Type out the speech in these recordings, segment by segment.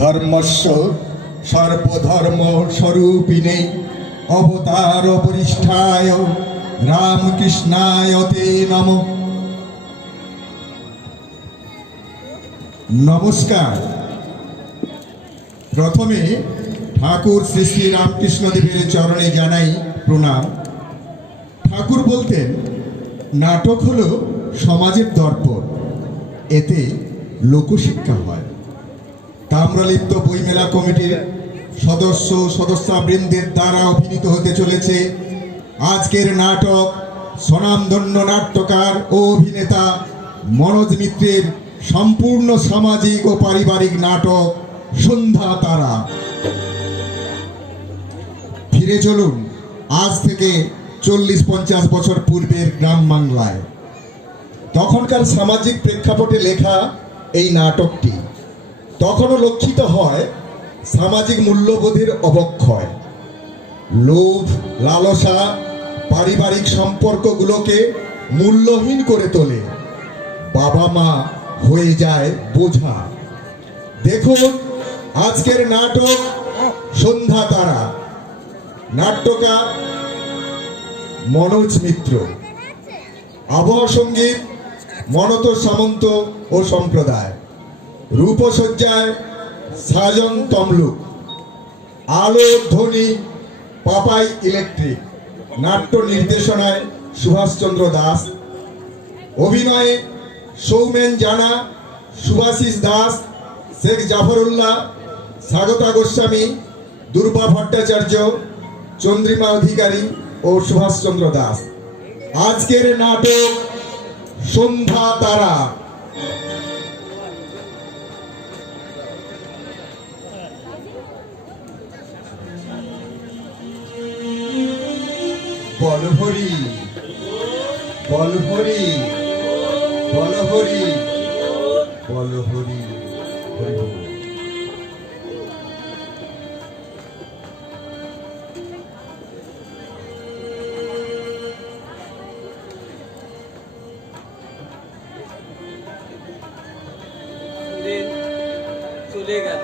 ধর্মস্য সর্বধর্ম স্বরূপিণে অবতার পরিষ্ঠায় রামকৃষ্ণায় তে নমঃ। নমস্কার। প্রথমে ঠাকুর শ্রী শ্রী রামকৃষ্ণদেবের চরণে জানাই প্রণাম। ঠাকুর বলতেন, নাটক হলো সমাজের দর্পণ, এতে লোকশিক্ষা হয়। তাম্রলিপ্ত বইমেলা কমিটির সদস্যবৃন্দের দ্বারা অভিনীত হতে চলেছে আজকের নাটক স্বনামধন্য নাট্যকার ও অভিনেতা মনোজ মিত্রের সম্পূর্ণ সামাজিক ও পারিবারিক নাটক সন্ধ্যা তারা। ফিরে চলুন আজ থেকে 40-50 বছর পূর্বের গ্রাম বাংলায়। তখনকার সামাজিক প্রেক্ষাপটে লেখা এই নাটকটি তখনও লক্ষিত হয় সামাজিক মূল্যবোধের অবক্ষয়। লোভ, লালসা পারিবারিক সম্পর্কগুলোকে মূল্যহীন করে তোলে। বাবা মা হয়ে যায় বোঝা। দেখুন আজকের নাটক সন্ধ্যা তারা। নাট্যকার মনোজ মিত্র, আবহ সঙ্গীত মনতোষ সামন্ত ও সম্প্রদায়, রূপসজ্জায় সাজন তমলুক, আলো ধ্বনি পাপাই ইলেকট্রিক, নাট্য নির্দেশনায় সুভাষচন্দ্র দাস, অভিনয়ে সৌমেন জানা, সুভাষিস দাস, শেখ জাফরুল্লাহ, স্বাগতা গোস্বামী, দুর্বা ভট্টাচার্য, চন্দ্রিমা অধিকারী ও সুভাষচন্দ্র দাস। আজকের নাটক সন্ধ্যা তারা। বল হরি, বল হরি, বল হরি, বল হরি, হরি বল। চলে গেল।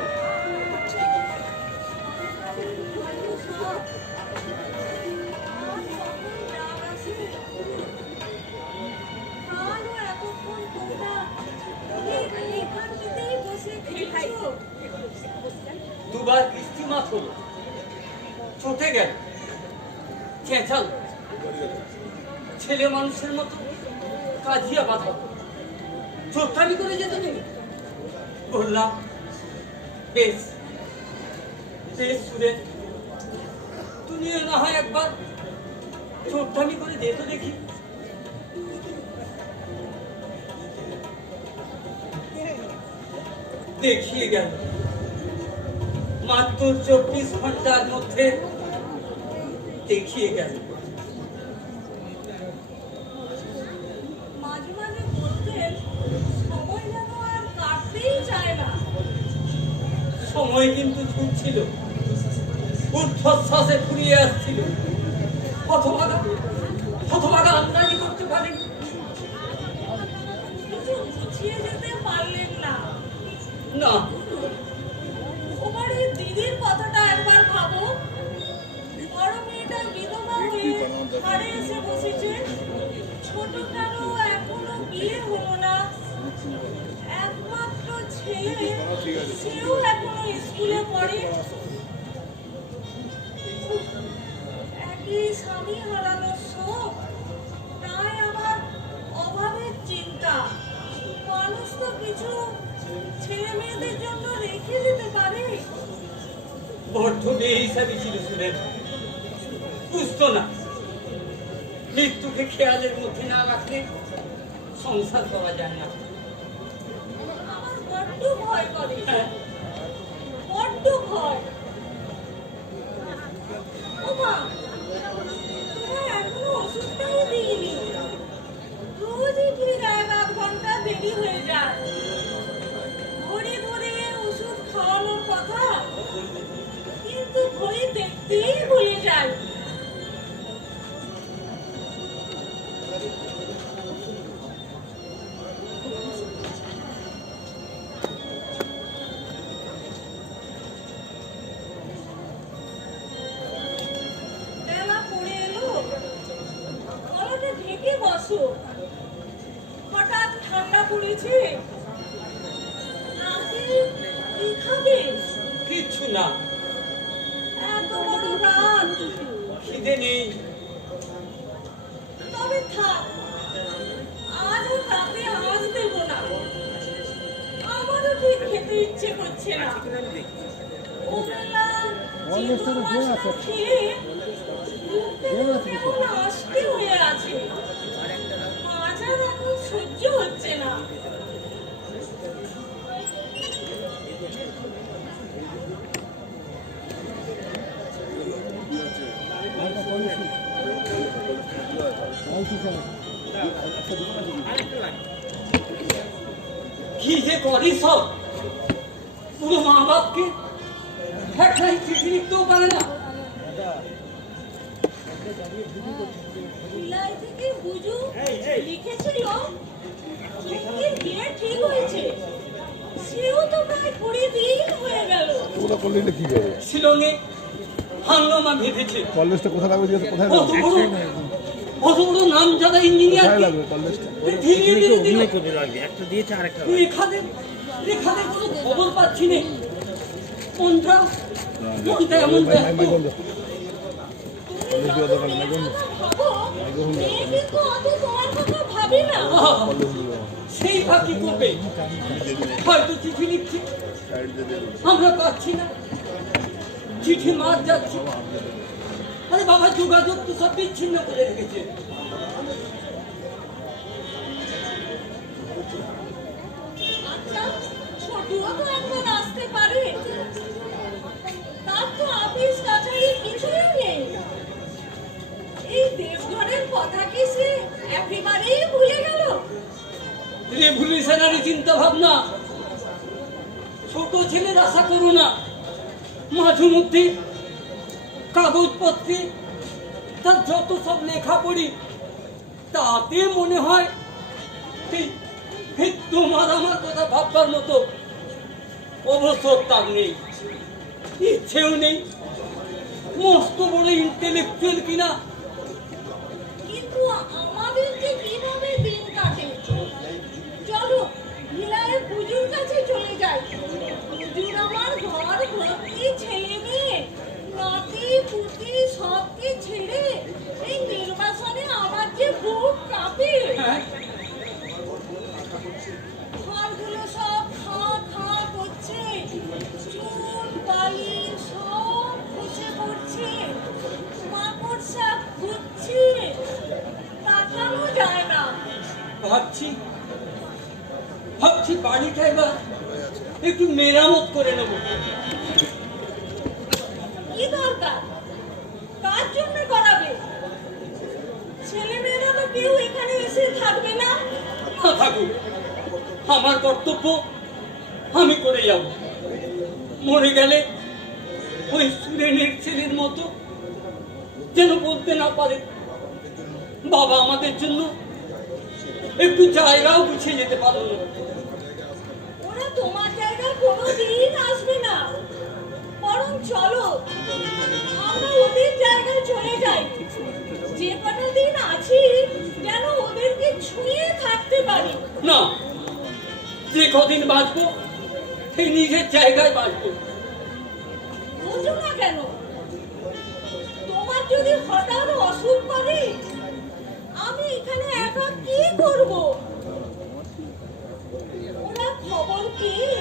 দুবার বৃষ্টি মাছ হলো, চটে গেল, চেঁচাল, ছেলে মানুষের মতো কাজিয়া বাঁধা, চোট্টামি করে যেতে নেই। বললাম বেশ বেশ সুরেন, তুমিও না হয় একবার চোট্টামি করে যেত দেখি। দেখিয়ে গেল মাত্র 24 ঘন্টার মধ্যে, দেখিয়ে গেল। মাঝে মাঝে বলতেন সময় যেন আর কাটতেই চায় না। সময় কিন্তু ছুটছিল, ঊর্ধ্বশ্বাসে ফুরিয়ে আসছিল। হতভাগা আমদানি করতে পারেন, কিছু গুছিয়ে যেতে পারলেন না। না তোমার এই দিদির কথাটা একবার ভাবো। বড় মেয়েটা বিধবা হয়ে ঘরে এসে বসেছে, ছোটটারও এখনো বিয়ে হলো না। একমাত্র ছেলে, সেও এখনো স্কুলে পড়ে। একই স্বামী হারানোর শোক, তাই আমার অভাবের চিন্তা। মানুষ তো কিছু ছেলে মেয়েদের জন্য রেখে দিতে পারে। বড্ড বেহিসাবি ছিল সুরেন, বুঝতো না মৃত্যুকে খেয়ালের মধ্যে না রাখলে সংসার করা যায় না। আমার বড্ড ভয় করে, বড্ড ভয়। ও মা, তোমার এখনো ওষুধটাও দিইনি। রোজই ঠিক 1-1 ঘন্টা দেরি হয়ে যায়। ঘড়ি ধরে ওষুধ খাওয়ানোর কথা, কিন্তু ঘড়ি দেখতেই ভুলে যাই। না, এত বড় রাত। খিদে নেই। তবে থাক, আজ আর রাতে আজ দেবো না। আমারও ঠিক খেতে ইচ্ছে করছে না। ওবেলা চিতল মাছ না খেয়ে মুখটা কেমন আষ্টে হয়ে আছে। আজ আর এখন সহ্য হচ্ছে না। কি যে করি সব, পুরো মা বাপকে একটাই চিঠি লিখতেও পারে না। বিলাই থেকে বুঝু লিখেছিল চুক্তির বিয়ে ঠিক হয়েছে। সেও তো প্রায় 20 দিন হয়ে গেল। ওটা করলে এটা কি করে? শিলংয়ে হাঙ্গামা বেঁধেছে। কলেজটা কোথায় লাগবে জিজ্ঞাসা কোথায় কত লাগবে? বড় কত বড় নাম যারা ইঞ্জিনিয়ার কোথায় লাগবে কলেজটা? রেখাদের কোনো খবর পাচ্ছি না। মনটা এমন ব্যস্ত। মাইগঞ্জ তুমি দেওয়া দরকার নেই, মাইগঞ্জ। ভাবো, মেয়ে কিন্তু অত তোমার কথা ভাবে না। আহা, সেই ফাঁকি করবে। হয়তো চিঠি লিখছি, আমরা পাচ্ছি না, চিঠি মার যাচ্ছে। আরে বাবা, যোগাযোগ তো সব বিচ্ছিন্ন করে রেখেছে। আচ্ছা, ছোটুও তো একবার আসতে পারে। তার তো অফিস কাছারি কিছুই নেই। এই দেশঘরের কথা কি সে একেবারেই ভুলে গেল? রেভলিউশনারি চিন্তা ভাবনা। ছোট ছেলের আশা করো না। মাঝে মধ্যে কাগজপত্রে তার যত সব লেখা পড়ি, তাতে মনে হয় এই তোমার আমার কথা ভাববার মতো অবসর তার নেই, ইচ্ছেও নেই। মস্ত বড় ইন্টেলেকচুয়াল কিনা। কিন্তু আমাদের যে কিভাবে দিন কাটে? চলো ভিলায়ের পুজোর কাছে চলে যাই। পুজোর আমার ঘর ভর্তি ছেলে মেয়ে, নাতি পুতি সবকে ছেড়ে এই নির্বাচনে আমার যে বুক কাঁপে। হ্যাঁ, ঘরগুলো সব খা খা করছে, চুন বালি সব খসে পড়ছে, মাকড়সা ঘুরছে, তাকানো যায় না। ভাবছি বাড়িটা এবার একটু মেরামত করে নেব। কি দরকার? কার জন্য করাবে? ছেলেমেয়েরা তো কেউ এখানে এসে থাকবে না। না থাকুক, আমার কর্তব্য আমি করে যাব। মরে গেলে ওই সুরেনের ছেলের মতো যেন বলতে না পারে, বাবা আমাদের জন্য একটু জায়গাও গুছিয়ে যেতে পারলো না। ওরা তোমার জায়গায় কোনোদিন আসবে না। বরং চলো আমরা ওদের জায়গায় চলে যাই। যে কটা দিন আছি যেন ওদেরকে ছুঁয়ে থাকতে পারি। না, যে কদিন বাঁচবো সেই নিজের জায়গায় বাঁচবো। বোঝো না কেন? তোমার যদি হঠাৎ অসুখ করে আমি এখানে একা কি করব? ওরা খবর পেয়ে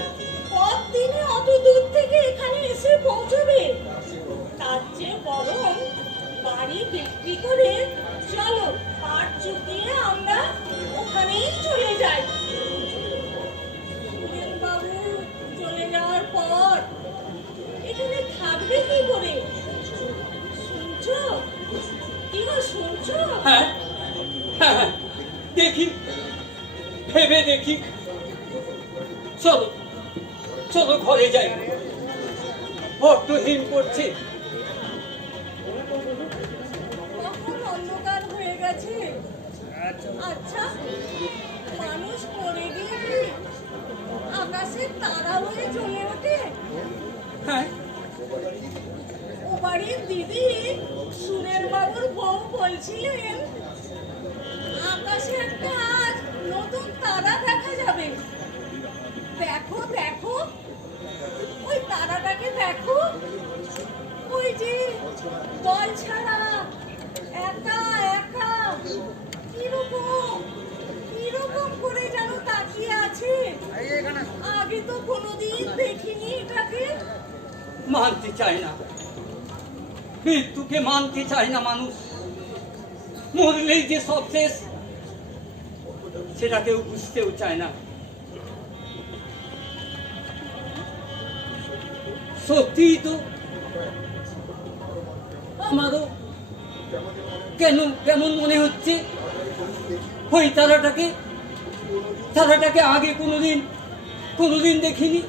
কতদিনে অত দূর থেকে এখানে এসে পৌঁছবে। তার চেয়ে বরং বাড়ি বিক্রি করে চলো পাট চুকিয়ে আমরা ওখানেই চলে যাই। বাবু চলে যাওয়ার পর এখানে থাকবে কি করে? শুনছো? কি গো শুনছো? হ্যাঁ হ্যাঁ হ্যাঁ, দেখি, ভেবে দেখি। চলো চলো ঘরে যাই, বড্ড হিম করছে। কখন অন্ধকার হয়ে গেছে। আচ্ছা, মানুষ পড়ে গিয়ে কি আকাশের তারা হয়ে চলে ওঠে? হ্যাঁ, ও বাড়ির দিদি সুরের বাবুর বউ বলছিলেন আকাশে একটা আজ নতুন তারা দেখা যাবে। দেখো দেখো, ওই তারাটাকে দেখো। দল ছাড়া একা একা কিরকম কিরকম করে যেন তাকিয়ে আছে। আগে তো কোনোদিন দেখিনি এটাকে। মানতে চায় না, মৃত্যুকে মানতে চায় না মানুষ। মরলেই যে সব শেষ, সেটা কেউ বুঝতেও চায় না। সত্যিই তো আমারও কেমন মনে হচ্ছে ওই তারাটাকে আগে কোনোদিন দেখিনি।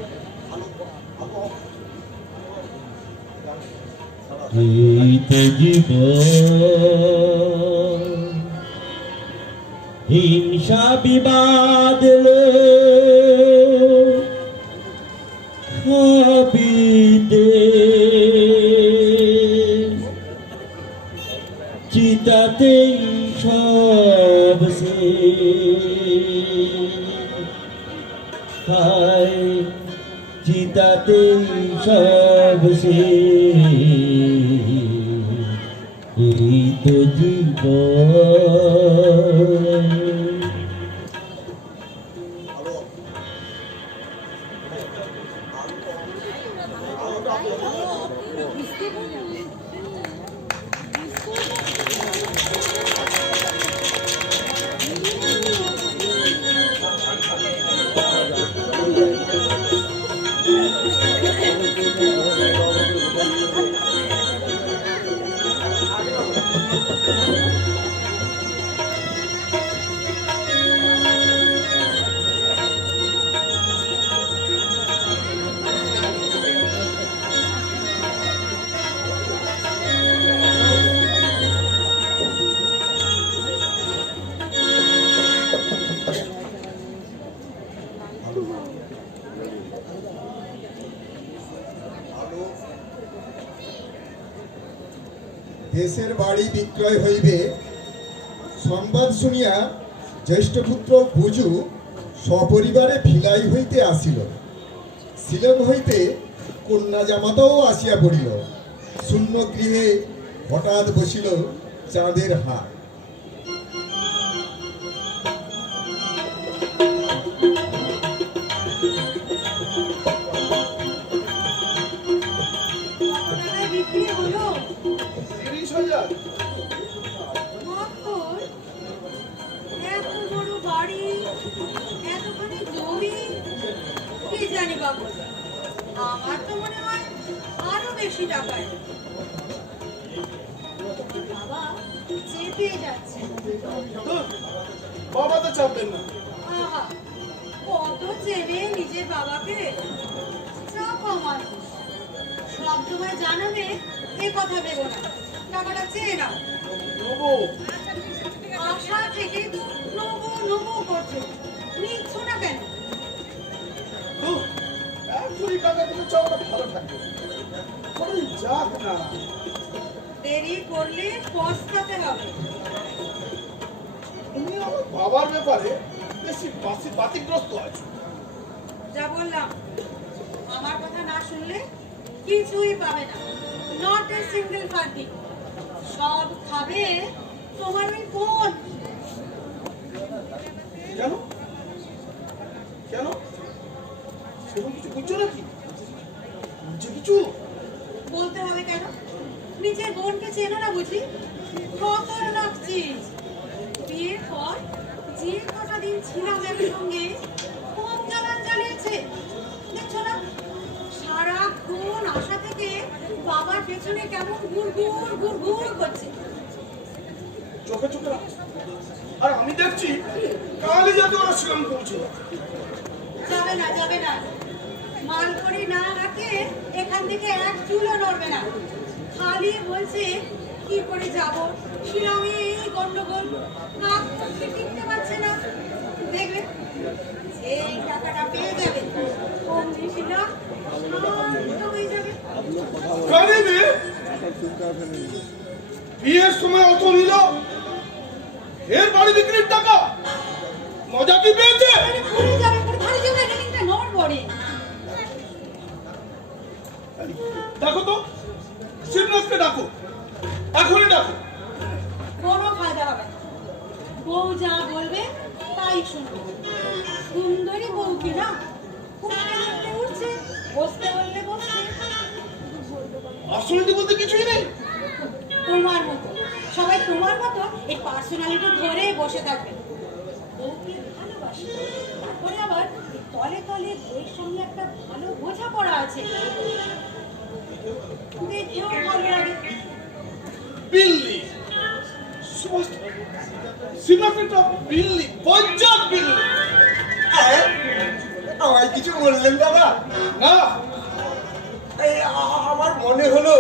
হিংসা বিবাদ খাবিতে চিতাতেই সব সে হায় চিতাতেই সব সে এই তো জীবন। দেশের বাড়ি বিক্রয় হইবে সংবাদ শুনিয়া জ্যেষ্ঠ পুত্র বুজু সপরিবারে ভিলাই হইতে আসিল। শিলং হইতে কন্যা জামাতাও আসিয়া পড়িল। শূন্য গৃহে হঠাৎ বসিল চাঁদের হাট। বিক্রি হলো 30,000। মাখন, এত বড় বাড়ি, এতখানি জমি, কি জানি বাবু, আমার তো মনে হয় আরো বেশি টাকায়। বাবা চেপে যাচ্ছে। বাবা তো চাপবেন না। আহা, কত চেনে নিজের বাবাকে। চাপা মানুষ, সব সময় জানাবে এ কথা ভেবো না, টাকাটা চেয়ে নাও। নেবো। আশা থেকেই তো নমো করছো, নিচ্ছ না কেন? ধুর, 1 কোটি টাকা দিলে চাওয়াটা ভালো থাকবে। কতদিন যাক না। দেরি করলে পস্তাতে হবে। তুমি আমার বাবার ব্যাপারে বেশি বাতিগ্রস্ত আছো। যা বললাম, আমার কথা না শুনলে কিছুই পাবে না। Not a single party. সব খাবে তোমার ওই বোন। কেন কেন সেরকম কিছু বুঝছো নাকি? বুঝছো কিছু? বলতে হবে কেন? নিজের বোনকে চেনো না বুঝি? খতরনাক চিজ। বিয়ের পর যে কটা দিন ছিলাম একসঙ্গে, কম জ্বালান জ্বালিয়েছে। দেখছো না, সারাক্ষণ আশা থেকে বাবার পেছনে কেমন ঘুর করছে। চোখে চোখে রাখছো। আর আমি দেখছি কালই যাতে ওরা শিলং পৌঁছে যাবে না। মালকড়ি না রাখে এখান থেকে এক চুলও নড়বে না। খালি বলছে কি করে যাব, শিলংয়ে এই গন্ডগোল, কাক পক্ষে টিকতে পারছে না। দেখবে এই টাকাটা পেয়ে যাবে, অমনি শিলং শান্ত হয়ে যাবে। কালই বিয়ের সময় অত নিল, এর বাড়ি বিক্রির টাকা মজা কি পেয়েছে? ঘুরে যাবে, খালি যাবে, রেলিংটা নড়বড়ে। দেখো তো শিবনাথকে ডাকো। এখনই ডাকো। কোনো ফায়দা হবে না। বউ যা বলবে তাই শুনবো। সুন্দরী বউকে না উঠতে উঠতে উঠছে, বসতে বললে বসছে। আসলে বলতে কিছুই নেই। তোমার মতো সবাই তোমার মতো এই পার্সোনালিটি ধরে বসে থাকবে। বউকে ভালোবাসে, তারপরে আবার তলে তলে বউয়ের সঙ্গে একটা ভালো বোঝাপড়া আছে, দেখেও ভালো লাগে। বিল্লি সিনাফিটা বিল্লি, পঞ্জাব বিল্লি। আমায় কিছু বললেন দাদা? না, এই আমার মনে হলো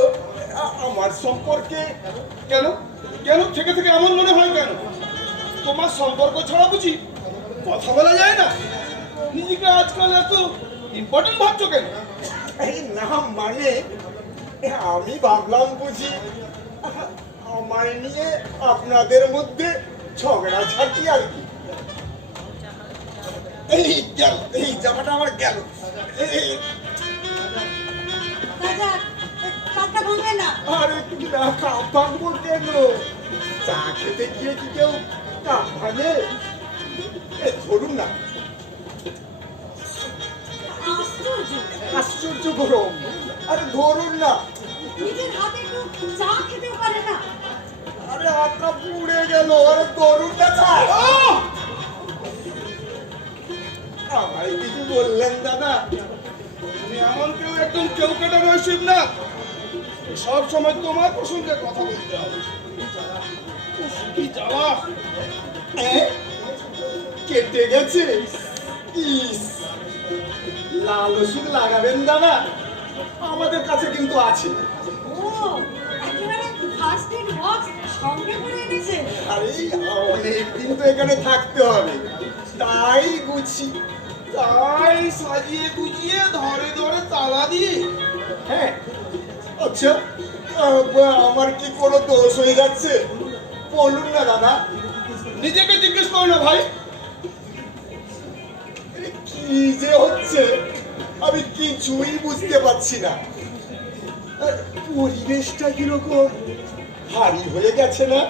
আমার সম্পর্কে কেন কেন থেকে থেকে এমন মনে হয় কেন? তোমার সম্পর্ক ছাড়া বুঝি কথা বলা যায় না? নিজেকে আজকাল এত ইম্পর্টেন্ট ভাবছো কেন? এই না মানে আমি ভাবলাম বুঝি আমায় নিয়ে আপনাদের মধ্যে ঝগড়া ঝাঁটি আর কি। এই গেল, এই জামাটা আমার গেল। রাজা পাতা ভাঙবে না। আরে তুমি না কাপ ভাঙবো কেন? চা খেতে গিয়ে কি কেউ কাপ ভাঙে? ধরুন না। আশ্চর্য, আশ্চর্য গরম। আরে ধরুন না। নিজের হাতে একটু চা খেতেও পারে না। আরে হাতটা পুড়ে গেল। আরে ধরুন না চা। আমায় কিছু বললেন দাদা? তুমি এমন কেউ একদম কেউ কেটে রয়েছিস না, সব সময় তোমার প্রসঙ্গে কথা বলতে হবে। উফ, কি জ্বালা! কেটে গেছে। ইস, লাল ওষুধ লাগাবেন দাদা? আমাদের কাছে কিন্তু আছে। ও একেবারে ফার্স্ট এড বক্স সঙ্গে করে এনেছে। আরে অনেকদিন তো এখানে থাকতে হবে, তাই গুছি। তাই সাজিয়ে গুজিয়ে ধরে ধরে তালা দিয়ে। হ্যাঁ, আচ্ছা, আমার কি কোনো দোষ হয়ে যাচ্ছে? বলুন না দাদা। নিজেকে জিজ্ঞেস করো না ভাই। কি যে হচ্ছে আমি কিছুই বুঝতে পারছি না। পরিবেশটা কিরকম ভারী হয়ে গেছে না?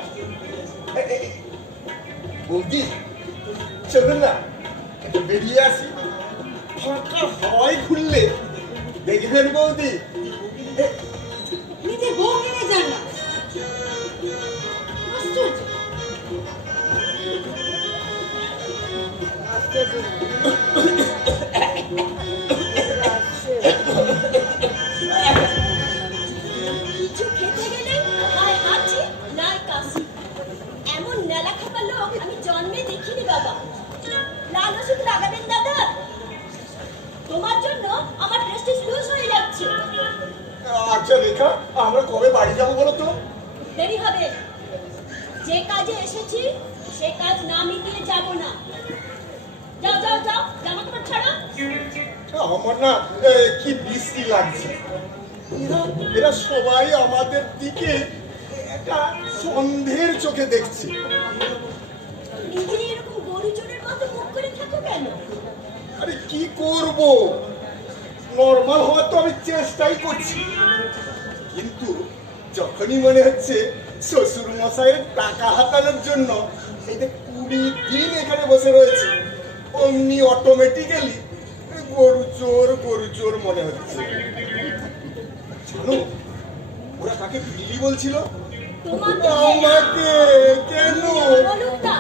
বৌদি, চলুন না একটু বেরিয়ে আসি। ফাঁকা হাওয়ায় ঘুরলে দেখবেন বৌদি। নিজে বউ নিয়ে যান না। আশ্চর্য। কিছু খেতে গেলেই হয় হাঁচি নয় কাশি। এমন নেলা খাপা লোক আমি জন্মে দেখিনি বাবা। লাল ওষুধ লাগাবেন দাদা? তোমার জন্য আমার প্রেস্টিজ লুজ হয়ে যাচ্ছে। আচ্ছা রেখা, আমরা কবে বাড়ি যাবো বলো তো? দেরি হবে। যে কাজে এসেছি সে কাজ না মিটিয়ে যাব না। যাও যাও যাও, জামা কাপড় ছাড়ো। আমার না কি বিশ্রী লাগছে। এরা সবাই আমাদের দিকে একটা সন্দেহের চোখে দেখছে। নিজে এরকম গরু চোরের মতো মুখ করে থাকো কেন? আরে কি করব, নর্মাল হওয়ার তো আমি চেষ্টাই করছি, কিন্তু যখনই মনে হচ্ছে শ্বশুর মশাইয়ের টাকা হাতানোর জন্য এই যে 20 দিন এখানে বসে রয়েছে, অমনি অটোমেটিক্যালি গরু চোর মনে হচ্ছে। জানো ওরা কাকে বিলি বলছিল? তোমাকে। আমাকে। কেন? বলুক না,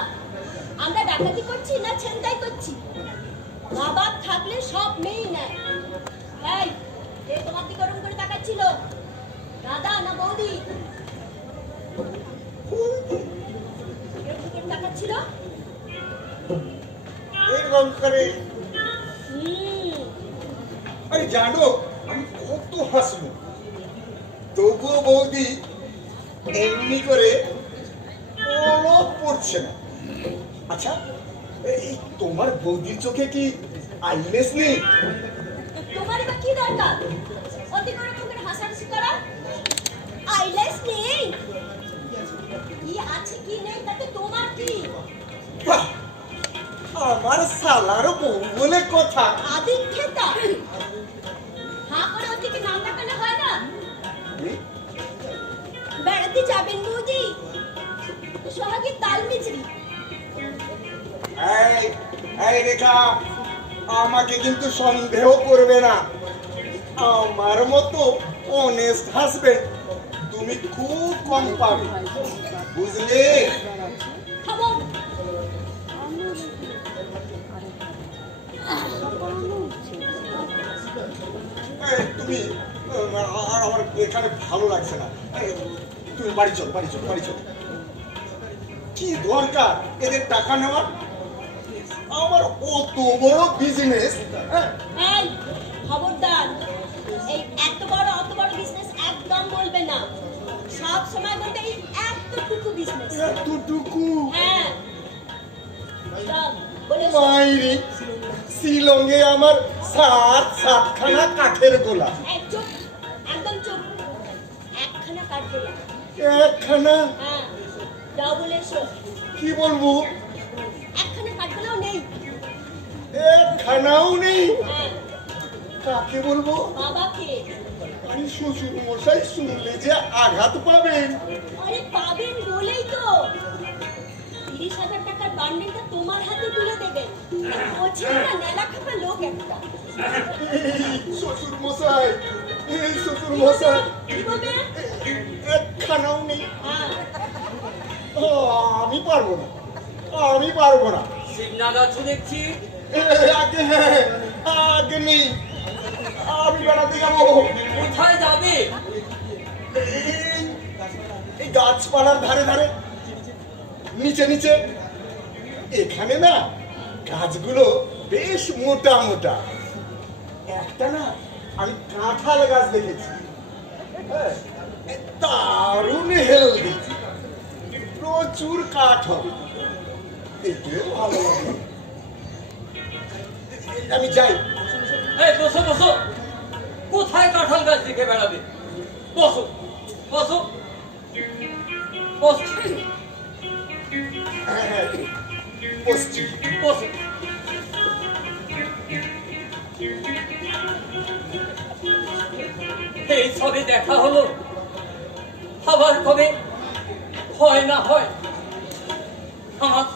আমরা ডাকাতি করছি না ছিনতাই করছি? মা বাপ থাকলে সব মেয়েই নেয়। এই, এ তোমার দিকে ওরকম করে তাকাচ্ছিল? দাদা না বৌদি? এরকম করে তাকাচ্ছিল? এরকম করে। হুম, আরে জানো আমি কত হাসবো, তবুও বৌদি এমনি করে পলক পড়ছে না। আচ্ছা, এই তোমার বৌদির চোখে কি আইলেস নেই? তোমার বা কি দরকার ওদিকে ওরকম করে হাসাহাসি করা? আইলেস নেই? কি আছে কি নেই তাতে তোমার কি? বাহ, আমার সালার বউ বলে কথা। আদিক্ষেতা। হাঁ করে ওদিকে নাম ডাকালে হয় না? বেড়াতে বেড়াতে যাবেন বৌদি? সোহাগের তাল মিছরি। এই এই রেখা, আমাকে কিন্তু সন্দেহ করবে না। আমার মতো অনেস্ট হাসবেন্ড তুমি খুব কম পাবে, বুঝলে? খাবো। তুমি আর আমার এখানে ভালো লাগছে না। তুমি বাড়ি চল, বাড়ি চল, বাড়ি চল। কি দরকার এদের টাকা নেওয়ার? আমার অত বড় বিজনেস। এই খবরদার, এই অত বড় বিজনেস একদম বলবে না। সব সময় বলবে এই এতটুকু বিজনেস। এতটুকু? হ্যাঁ, সব বলে মাইরি, শিলংয়ে আমার সাতখানা কাঠের গোলা। চুপ, একদম চুপ। একখানা কাটবে না। একখানা? হ্যাঁ, যাও বলে এসো। কি বলবো? একখানা কাটবেও নেই। একখানাও নেই? হ্যাঁ, কাকে বলবো? বাবাকে। আরে শ্বশুর মশাই শুনলে যে আঘাত পাবেন। আরে পাবেন বলেই তো 30,000 টাকার বান্ডিলটা তোমার হাতে তুলে দেবেন। বলছি না, নেলা খাপা লোক একটা। শ্বশুর মশাই, এই শ্বশুর মশাই, কি বলবে? একখানাও নেই। হ্যাঁ, আমি পারবো না, আমি পারবো না। শিবনাথ আছো দেখছি। আগে হ্যাঁ, আগে নেই। আমি বেড়াতে যাবো। কোথায় যাবে? এই গাছপালার ধারে ধারে, নিচে নিচে। এখানে না গাছগুলো বেশ মোটা মোটা। একটা না আমি কাঁঠাল গাছ দেখেছি, হ্যাঁ, দারুণ হেলদি, প্রচুর কাঠল, দেখতে ভালো লাগে। আমি যাই। এই বসো বসো, কোথায় কাঁঠাল গাছ দেখে বেড়াবে? বসো বসো বসো হ্যাঁ হ্যাঁ, বসছি। বসো। এই সবে দেখা হলো, আবার কবে হয় না হয়। আমার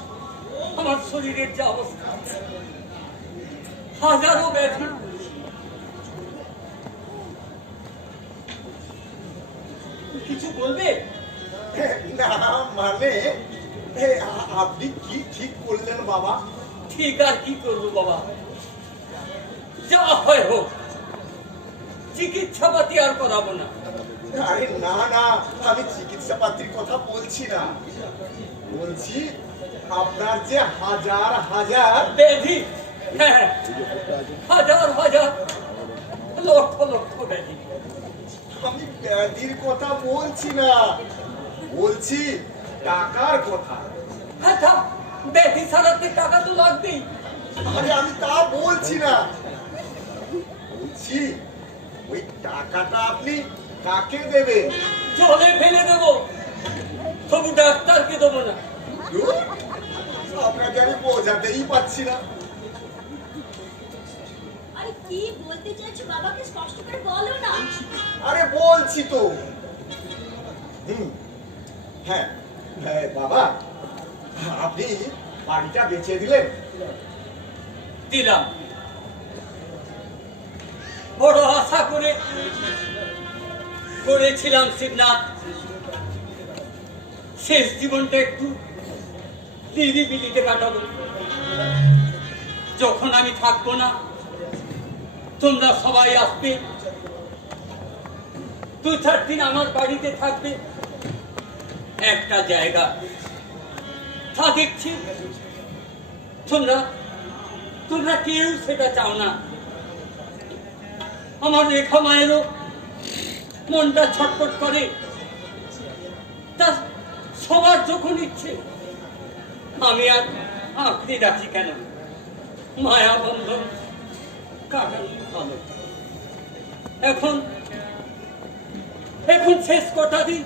আমার শরীরের যে অবস্থা, হাজারো ব্যাধি। কিছু বলবে? না মানে আপনি কি ঠিক করলেন বাবা? ঠিক আর কি করবো বাবা, যা হয় হোক, চিকিৎসা পাতি আর করাবো না। আরে না না, আমি চিকিৎসা পাতির কথা বলছি না, বলছি আপনার যে হাজার হাজার ব্যাধি, হ্যাঁ, হাজার হাজার লক্ষ লক্ষ ব্যাধি। আমি ব্যাধির কথা বলছি না, বলছি টাকার কথা। আচ্ছা, ব্যাধি সারাতে টাকা তো লাগবেই। আরে আমি তা বলছি না, বলছি ওই টাকাটা আপনি কাকে দেবেন? জলে ফেলে দেবো, তবু ডাক্তারকে দেবো না। ধুর, আপনাকে আমি বোঝাতেই পারছি না। আরে কি বলতে চাইছো বাবাকে স্পষ্ট করে বলো না। আরে বলছি তো। হ্যাঁ হ্যাঁ বাবা, আপনি বাড়িটা বেচে দিলেন? দিলাম, বড় আশা করে করেছিলাম শিবনাথ, শেষ জীবনটা একটু নিরিবিলিতে কাটাবো। যখন আমি থাকবো না, তোমরা সবাই আসবে, 2-4 দিন আমার বাড়িতে থাকবে। একটা জায়গা তা দেখছি তোমরা কেউ সেটা চাও না। আমার রেখা মায়েরও মনটা ছটফট করে, তা সবার যখন ইচ্ছে, আমি আর আঁকড়ে রাখি কেন? মায়া বন্ধন কাটানো ভালো। এখন শেষ কটা দিন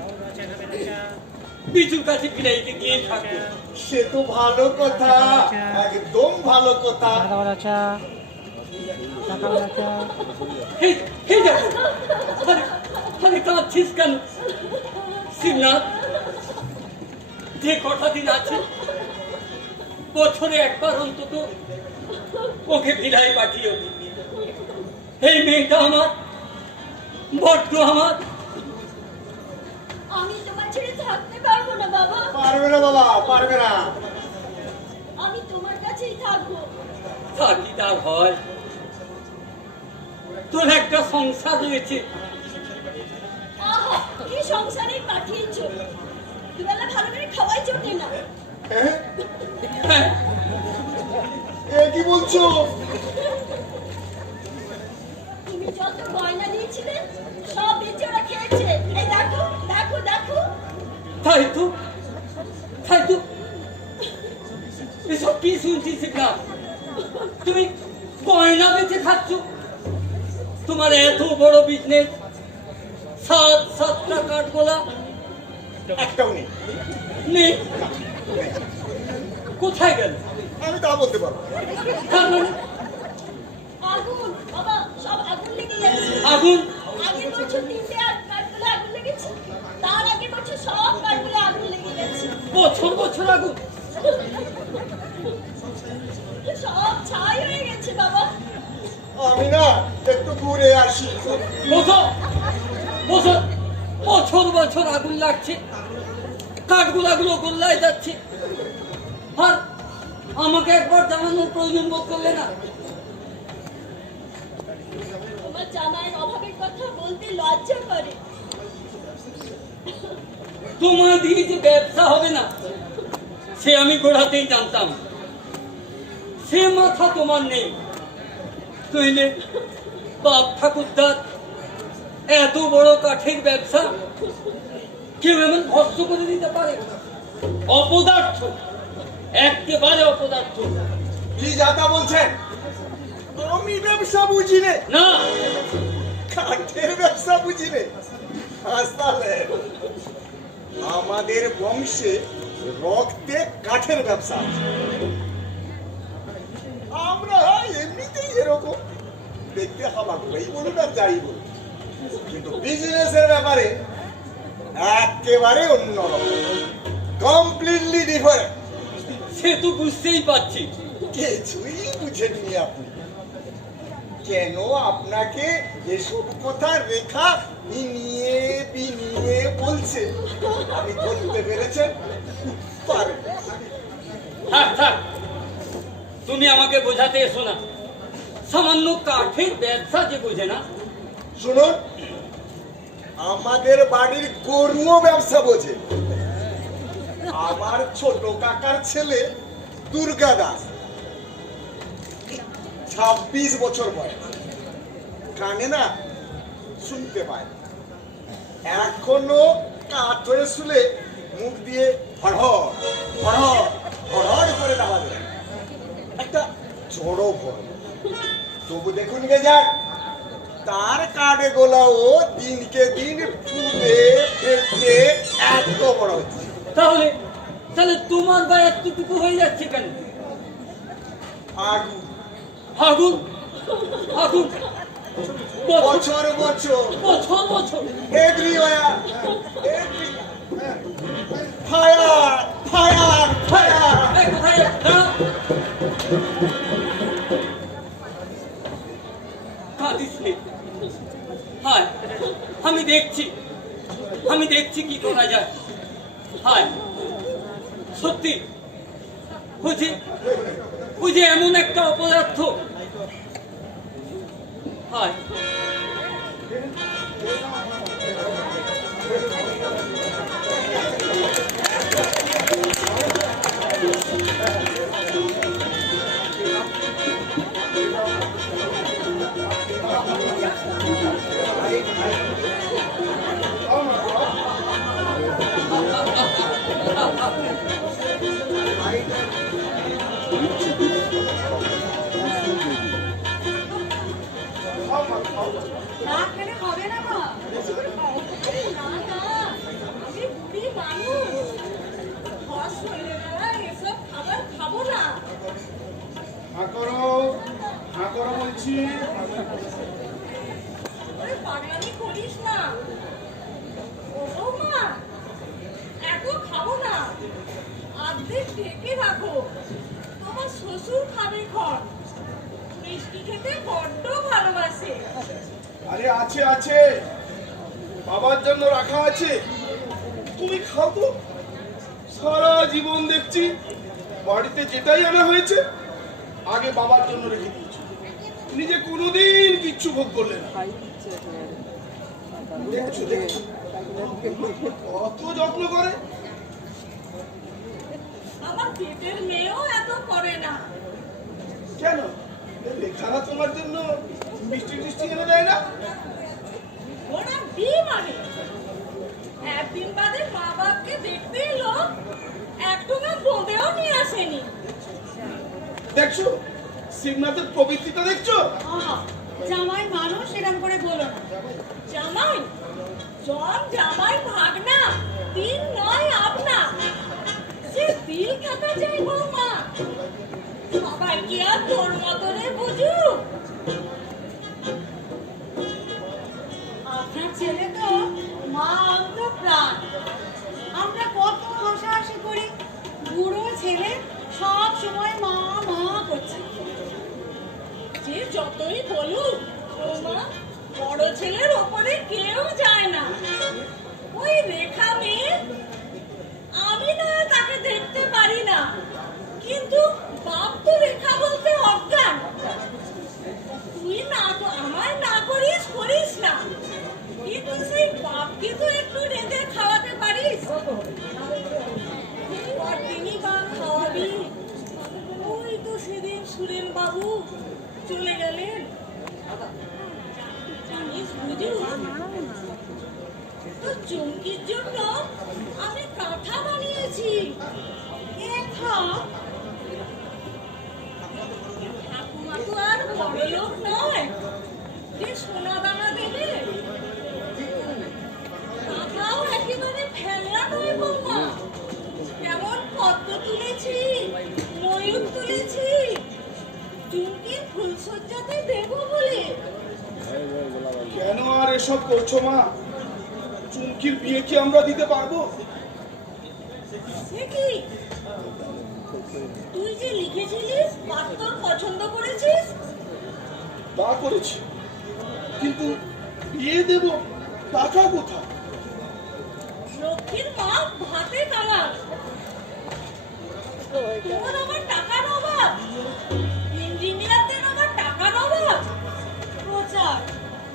বিজুর কাছে ফিরাইতে গিয়ে থাকবো। সে তো ভালো কথা, একদম ভালো কথা। এই দেখো, আরে কাঁদছিস কেন? শিবনাথ, যে কটা দিন আছে বছরে একবার অন্তত ওকে বিদায় পাঠিও। এই মেয়েটা আমার বড্ড আমার। আমি তোমার ছেড়ে থাকতে পারবো না বাবা। পারবে না বাবা, পারবে না। আমি তোমার কাছেই থাকবো। থাকি তার হয়, তোর একটা সংসার রয়েছে। আহা, এই সংসারে পাঠিয়েছ, দুবেলা ভালো করে খাওয়াই জোটে না। হ্যাঁ? হ্যাঁ, এ কি বলছো? তুমি যত গয়না দিয়েছিলে সব বেচে ওরা খেয়েছে। এই দেখো দেখো দেখো। তাই তো, তাই তো। এসব কি শুনছি শিবনাথ? তুমি গয়না বেচে খাচ্ছ? তোমার এত বড় বিজনেস, সাতটা কাঠগোলা একটাও নেই। নেই, কোথায় গেল? আমি তা বলতে পারবো না। তার মানে আগুন বাবা, সব আগুন লেগে যাচ্ছে। আগুন? আগের বছর 3টে কাঠগুলো আগুন লেগেছে, তার আগের বছর সব কাঠগুলো আগুন লেগে গেছে। বছর বছর আগুন? সব ছাই হয়ে গেছে বাবা। আমি না একটু ঘুরে আসি। বছর বছর বছর বছর আগুন লাগছে, কাঠগুলাগুলো গোল্লায় যাচ্ছে, আর আমাকে একবার জানানোর প্রয়োজন বোধ করলে না? তোমার জামাইয়ের অভাবের কথা বলতে লজ্জা করে। তোমার দিয়ে যে ব্যবসা হবে না সে আমি গোড়াতেই জানতাম। সে মাথা তোমার নেই, নইলে বাপ ঠাকুরদার এত বড় কাঠের ব্যবসা কেউ এমন ভস্ম করে দিতে পারে? অপদার্থ, একেবারে অপদার্থ। কি যাতা বলছেন? আমি ব্যবসা বুঝি নে, না, কাঠের ব্যবসা বুঝি নে। আসলে আমাদের বংশে রক্তে কাঠের ব্যবসা আছে। আমরা এমনিতেই এরকম দেখতে হামাগুড়ি বলুন আর যাই বলুন, কিন্তু বিজনেসের ব্যাপারে একেবারে অন্যরকম, কমপ্লিটলি ডিফারেন্ট। সে তো বুঝতেই পারছি। কিছুই বুঝেননি আপনি। কেন আপনাকে এসব কথা রেখা নিয়ে বিনিয়ে বলছে আমি ধরতে পেরেছেন? পারেন। থাক থাক, তুমি আমাকে বোঝাতে এসো না। সামান্য কাঠের ব্যবসা যে বোঝে না। শুনুন, আমাদের বাড়ির গরুও ব্যবসা বোঝে। আমার ছোট কাকার ছেলে দুর্গা দাস, 26 বছর বয়স, কানে না শুনতে পায় না। এখনো কাঠ হয়ে শুলে মুখ দিয়ে হড়হড় হড়হড় হড়হড় করে দাবা দেয়। একটা জড়ো ভয়। তবু দেখুন গে যাক, তার কাঠে গোলাও দিনকে দিন ফুলে ফেটে এত বড় হচ্ছে। তাহলে তাহলে তোমার বা এতটুকু হয়ে যাচ্ছে কেন? আগুন আগুন আগুন, বছর বছর বছর বছর এভরিওয়্যার ফায়ার ফায়ার ফায়ার। এই কোথায় দাঁড়াও। কাঁদিস নে। হায়, আমি দেখছি কি করা যায়। হায়, সত্যি ওই যে এমন একটা অপদার্থ। হায়, শ্বশুর খাবে খন, মিষ্টি খেতে বড্ড ভালোবাসে। আরে আছে আছে, বাবার জন্য রাখা আছে, তুমি খাও তো। সারা জীবন দেখছি বাড়িতে যেটাই আনা হয়েছে আগে বাবার জন্য রেখে দিয়েছো, নিজে কোনোদিন কিচ্ছু ভোগ করলে না। দেখছো দেখছো কত যত্ন করে। আমার পেটের মেয়েও এত করে না। কেন রেখারা তোমার জন্য মিষ্টি টিষ্টি এনে দেয় না? ওরা ডিম আনে, একদিন বাদে মা বাপকে দেখতে এলো, একটু না বোঁদেও নিয়ে আসেনি। দেখছো শিবনাথের প্রবৃত্তিটা দেখছো? আহা, জামাই মানুষ এরকম করে বলো না। জামাই জন জামাই ভাগনা, তিন নয় আপনা, সে দিল থাকা চাই বৌমা। সবাই কি আর তোর মতো রে বুঝু? আপনার ছেলে তো মা অন্ত প্রাণ। আমরা কত হাসাহাসি করি, বুড়ো ছেলে সব সময় মা মা করছে। যে যতই বলুক বৌমা, বড় ছেলের ওপরে কেউ যায় না। ওই রেখা মেয়ে, আমি না তাকে দেখতে পারি না, কিন্তু বাপ তো রেখা বলতে অজ্ঞান। তুই না তো আমায় না করিস করিস না, কিন্তু সেই বাপকে তো একটু রেঁধে খাওয়াতে পারিস। পরদিনই বা খাওয়াবি। ওই তো সেদিন সুরেন বাবু চলে গেলেন। জানিস বুঝু, তো চুমকির জন্য আমি কাঁথা বানিয়েছি। ঠাকুমা তো আর বড় লোক নয় যে সোনা দানা দেবে। কাঁথাও একেবারে ফেলা নয় বৌমা। কেমন পদ্ম তুলেছি, ময়ূর তুলেছি, চুমকির ফুলসজ্জাতে দেবো বলে। কেন আর এসব করছো মা? চুমকির বিয়ে কি আমরা দিতে পারবো? সে কি, তুই যে লিখেছিলিস পাত্র পছন্দ করেছিস? তা করেছি, কিন্তু বিয়ে দেব টাকা কোথায়? লক্ষ্মীর মা ভাতে কাঙাল। তোর আবার টাকার অভাব, ইঞ্জিনিয়ারদের আবার টাকার অভাব। প্রচার,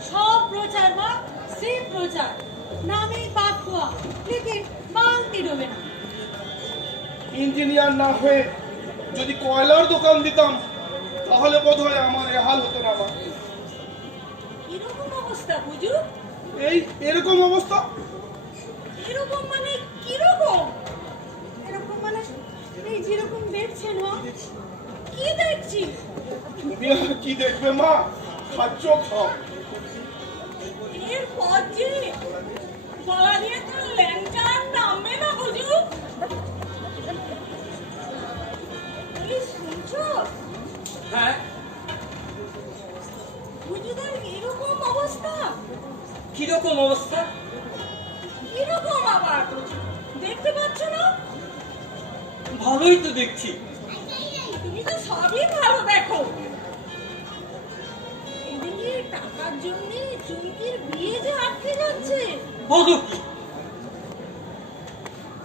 সব প্রচার মা, সে প্রচার নামে পাকুয়া, লেকিন বালতি ডোবে না। ইঞ্জিনিয়ার না হয়ে যদি কয়লার দোকান দিতাম তাহলে বোধহয় আমার এ হাল হতো না মা। কিরকম অবস্থা বুঝু? এই এরকম অবস্থা। কিরকম মানে কিরকম? এরকম মানে এই যেরকম দেখছেন মা। কি দেখছি? তুমি আর কি দেখবে মা, খাচ্ছ খাও। এরপর যে গলা দিয়ে তোর ল্যাংচা আর নামবে না বুঝু। তুমি শুনছো? হ্যাঁ, বুঝুদের এরকম অবস্থা। কিরকম অবস্থা? কিরকম আবার দেখতে পাচ্ছ না? ভালোই তো দেখছি। তুমি তো সবই ভালো দেখো। এদিকে টাকার জন্য চুমকির বিয়ে যে আটকে যাচ্ছে। বলো কি?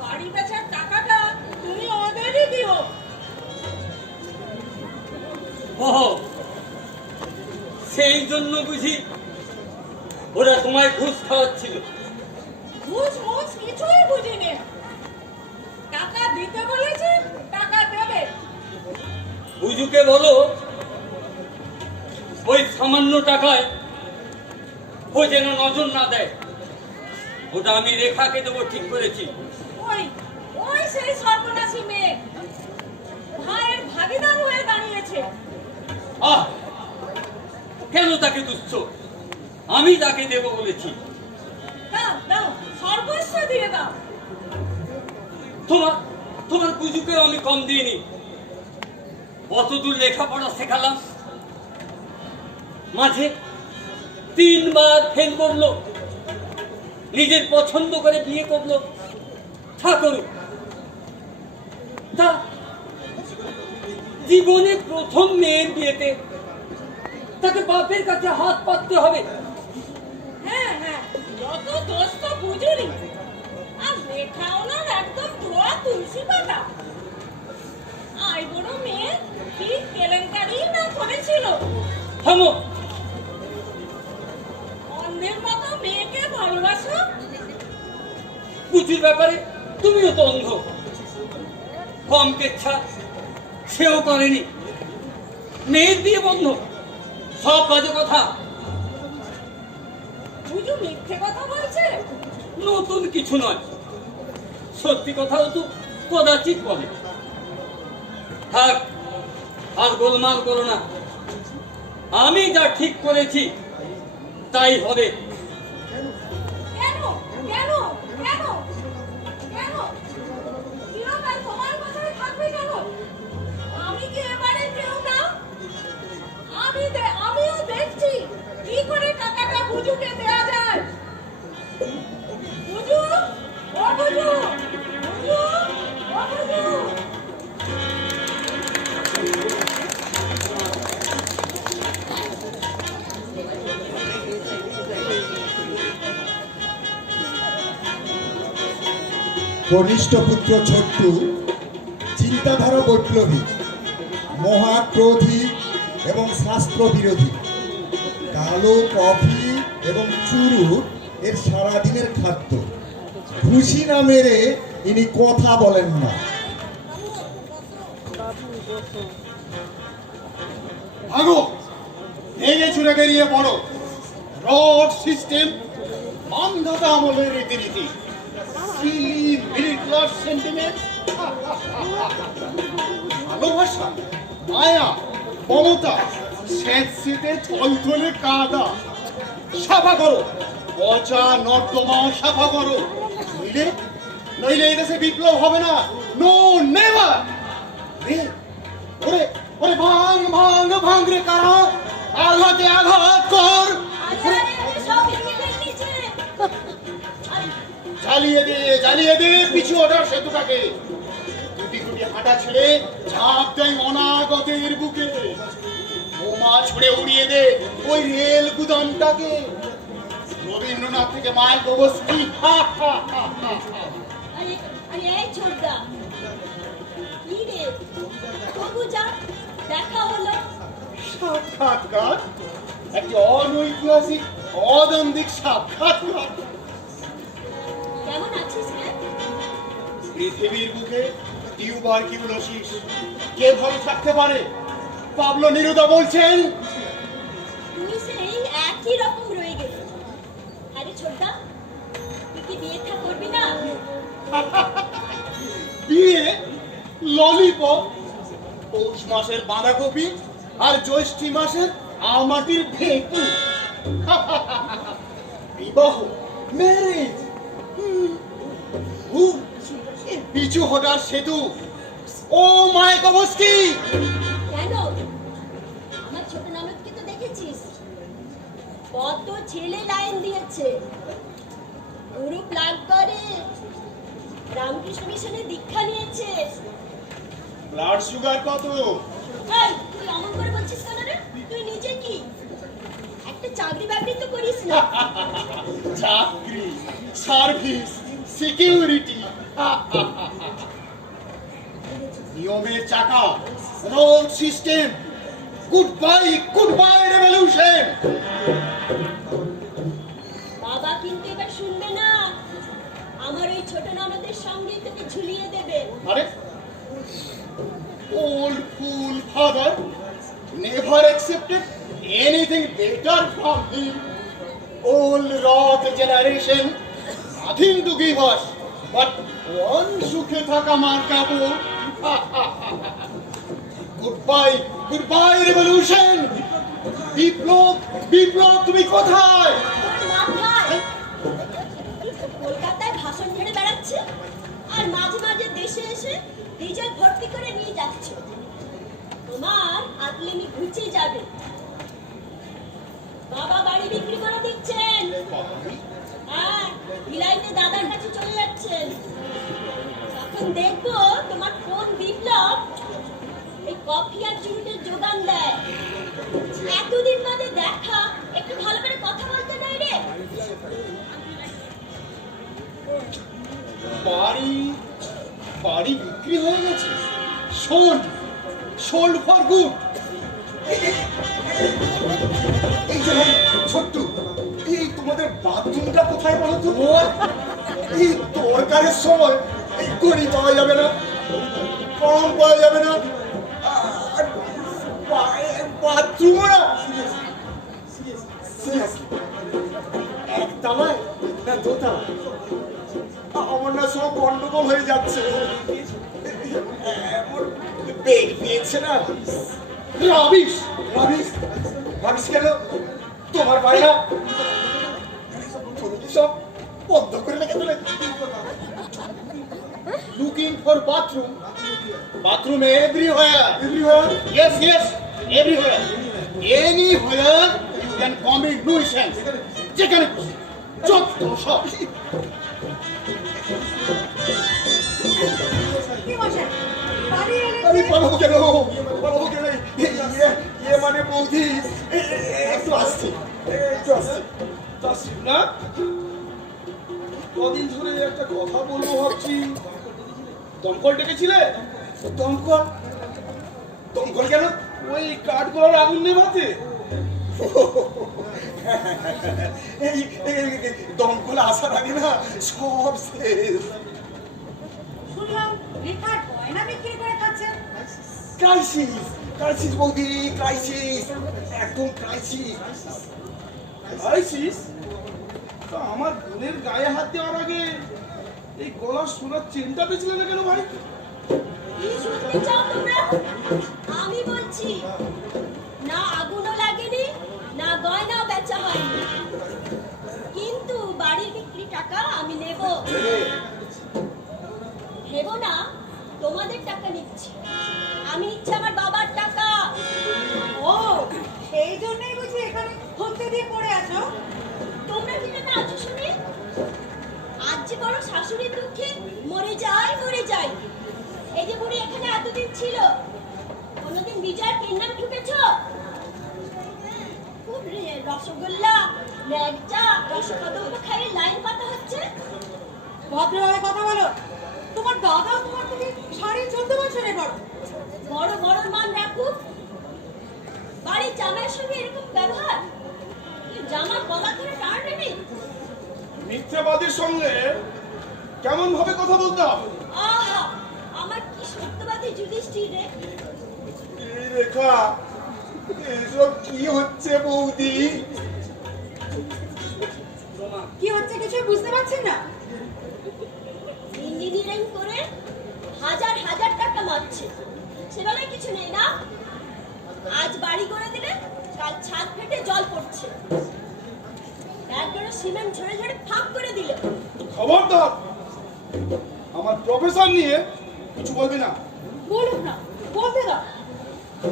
বাড়ি বেচার টাকাটা তুমি ওদেরই দিও। ও, সেই জন্য বুঝি ওরা তোমায় ঘুষ খাওয়াচ্ছিল? ঘুষ মুষ কিছুই বুঝিনি। টাকা দিতে বলেছে, টাকা দেবে। বুঝুকে বলো ওই সামান্য টাকায় ও যেন নজর না দেয়। ওটা আমি রেখাকে দেবো ঠিক করেছি। ওই ওই সেই সর্বনাশী মেয়ে ভাইয়ের ভাগিদার হয়ে দাঁড়িয়েছে। আহ, কেন তাকে তুচ্ছ? আমি তাকে দেবো বলেছি। দাও দাও, সর্বস্ব দিয়ে দাও। তোমার তোমার বুঝুকেও আমি কম দিইনি। অতদূর লেখাপড়া শেখালাম, মাঝে 3 বার ফেল করলো, নিজের পছন্দ করে বিয়ে করলো। তা করুক, তা জীবনে প্রথম মেয়ের বিয়েতে তাকে বাপের কাছে হাত পাততে হবে। হ্যাঁ হ্যাঁ, যত দোষ তো বুঝুনি। আর লেখা ওনার একদম ধোয়া তুলসী পাতা। আই বড় মেয়ে কি কেলেঙ্কারি না করেছিল। থামো, অন্ধের মতো মেয়েকে ভালোবাসো। পুচুর ব্যাপারে তুমিও তো অন্ধ। কম কেচ্ছা সেও করেনি। মেয়ের বিয়ে বন্ধ, সব বাজে কথা। বুঝু মিথ্যে কথা বলছে। নতুন কিছু নয়, সত্যি কথাও তো কদাচিৎ বলে। থাক, আর গোলমাল করো না। আমি যা ঠিক করেছি তাই হবে। কেন কেন কেন কেন চিরকাল তোমার কথাই থাকবে কেন? আমি কি এবারে কেউ না? আমিও দেখছি কি করে টাকাটা বুঝুকে দেয়া যায়। বুঝু, ও বুঝু, বুঝু, ও বুঝু। কনিষ্ঠ পুত্র ছোট্টু চিন্তাধারা বৈপ্লবী, মহাক্রোধী এবং শাস্ত্র বিরোধী। কালো কফি এবং চুরুট এর সারাদিনের খাদ্য। খুশি না মেরে ইনি কথা বলেন না। ভাগো, ভেঙে চুরে বেরিয়ে পড়ো। রড সিস্টেম, অন্ধতা আমলের রীতিনীতি, মিডল ক্লাস সেন্টিমেন্ট, ভালোবাসা, মায়া, মমতা, স্যাঁতসেঁতে থলথলে কাদা। সাফা করো, পচা নর্দমা সাফা করো। নইলে নইলে এই দেশে বিপ্লব হবে না। No never. ওরে ওরে ভাঙ ভাঙ ভাঙ রে কারা, আঘাতে আঘাত কর। আরে সব ভেঙে ফেলেছে। জ্বালিয়ে দে পিছু ওঠার সেতুটাকে। গুটি গুটি হাঁটা ছেড়ে ঝাঁপ দেয় অনাগতের বুকে। বোমা ছুড়ে উড়িয়ে দে ওই রেল গুদামটাকে। রবীন্দ্রনাথ থেকে মায়াকোভস্কি। আরে আরে এই ছোটদা, কি রে তবু যা দেখা হলো। সাক্ষাৎকার, একটি অনৈতিহাসিক অদন্দিক সাক্ষাৎকার। কেমন আছিস রে? পৃথিবীর বুকে টিউবারকিউলোসিস, কে ভালো থাকতে পারে? পাবলো নেরুদা বলছেন। তুই সেই একই রকম রয়ে গেছিস। আরে ছোটদা, তুই কি বিয়ে থা করবি না? বিয়ে, ললিপপ, পৌষ মাসের বাঁধাকপি আর জ্যৈষ্ঠী মাসের আমাটির ভেঁপু। বিবাহ, ম্যারেজ, পিছু হটার সেতু। ও মায়াকোভস্কি। কেন? আমার ছোট ননদকে তো দেখেছিস, কত ছেলে লাইন দিয়েছে। গুরু প্লাগ করে, রামকৃষ্ণ মিশনে দীক্ষা নিয়েছে। ব্লাড সুগার কত? এই, তুই অমন করে বলছিস কেন রে? তুই নিজে কি একটা চাকরি বাকরি তো করিস না? চাকরি, সার্ভিস, সিকিউরিটি, নিয়মের চাকা, road system. Good bye revolution. বাবা কিন্তু এবার শুনবে না। আমার ওই ছোট ননদের সঙ্গে তোকে ঝুলিয়ে দেবে। আরে, old fool father never accepted anything better from him. Old rot generation, nothing to give us but one সুখে থাকা মার কাপড়। Goodbye revolution. বিপ্লব তুমি কোথায়? তোর মাথায় কলকাতায় ভাষণ ঝেড়ে বেড়াচ্ছে আর মাঝে মাঝে দেশে এসে ডিজেল ভর্তি করে নিয়ে যাচ্ছে। তোমার আগলেমি ঘুচে যাবে। বাবা বাড়ি বিক্রি করে দিচ্ছেন। হ্যাঁ, বিলাইতে দাদার কাছে চলে যাচ্ছেন। তখন দেখবো তোমার কোন বিপ্লব এই কফি আর চুরুটের যোগান দেয়। এতদিন বাদে দেখা, একটু ভালো করে কথা বলতে নাই রে? বাড়ি বাড়ি বিক্রি হয়ে গেছে। Sold for good. এই যে ছোট্ট, এই তোমাদের বাথরুমটা কোথায় বলো তো? এই দরকারের সময় এই গড়ি পাওয়া যাবে না, কম পাওয়া যাবে না, আর বাথরুমও না। একতলায় না দোতলায়? আমার না সব গন্ডগোল হয়ে যাচ্ছে। এমন বেড পেয়েছে না। রাবিশ রাবিশ রাবিশ কেন? তোমার বাড়ি না? তুমি কি সব বন্ধ করে রেখে দিলে? Looking for bathroom. Bathroom everywhere. Everywhere? Yes yes, everywhere. Anywhere you can commit nuisance. যেখানে যত সব। কি মশাই বাড়ি এলেন আমি যে? পালাবো কেন? পালাবো কেন? ইয়ে মানে বৌদি, একটু আসছি, একটু আসছি। না কদিন ধরে একটা কথা বলবো ভাবছি। দমকল ডেকেছিলে? দমকল? দমকল কেন? ওই কাঠগড়ার আগুন নেভাতে। এই দমকল আসার আগে না সব শেষ। শুনলাম রেখার গয়না বিক্রি করে খাচ্ছেন। ক্রাইসিস, ক্রাইসিস বৌদি, ক্রাইসিস, একদম ক্রাইসিস। আইসিস? তা আমার বোনের গায়ে হাত দেওয়ার আগে এই গলার সোনার চেনটা পেয়েছিলে না কেন ভাই? কি শুনতে চাও তোমরা? আমি বলছি, না আগুনও লাগেনি, না গয়নাও বেচা হয়নি, কিন্তু বাড়ির বিক্রি টাকা আমি নেব। ভেবো না তোমাদের টাকা নিচ্ছি, আমি নিচ্ছি আমার বাবার টাকা। ও সেই জন্যই বুঝি এখানে হতে দিয়ে পড়ে আছো। তোমরা কি টাকা আছো শুনি? আজ যে বড় শাশুড়ির দুঃখে মরে যাই। এই যে বুড়ি এখানে এতদিন ছিল, কোনোদিন বিজয়ের পেন্নাম ঠুকেছ? খুব রসগোল্লা, ল্যাংচা, রসকদম্ব খাইয়ে লাইন পাতা হচ্ছে। ভদ্রভাবে কথা বলো। তোমার দাদা তোমার থেকে 14.5 বছরের বড়। বড় বড় মান রাখুক। বাড়ির জামাইয়ের সঙ্গে এরকম ব্যবহার? জামা গলা ধরে টানবি? মিথ্যাবাদীর সঙ্গে কেমন ভাবে কথা বলতে হবে? আহা, আমার কি সত্যবাদী যুধিষ্ঠির রে। এই রেখা, এসব কি হচ্ছে বৌদি? কি হচ্ছে কিছু বুঝতে পারছেন না? ইঞ্জিনিয়ারিং করে হাজার হাজার টাকা মারছে, সেবেলায় কিছু নেই না? আজ বাড়ি করে দিলে কাল ছাদ ফেটে জল পড়ছে, একবারে সিমেন্ট ঝরে ঝরে ফাঁক করে দিলে। খবরদার আমার প্রফেসর নিয়ে কিছু বলবি না। বলুন না, বলতে দাও।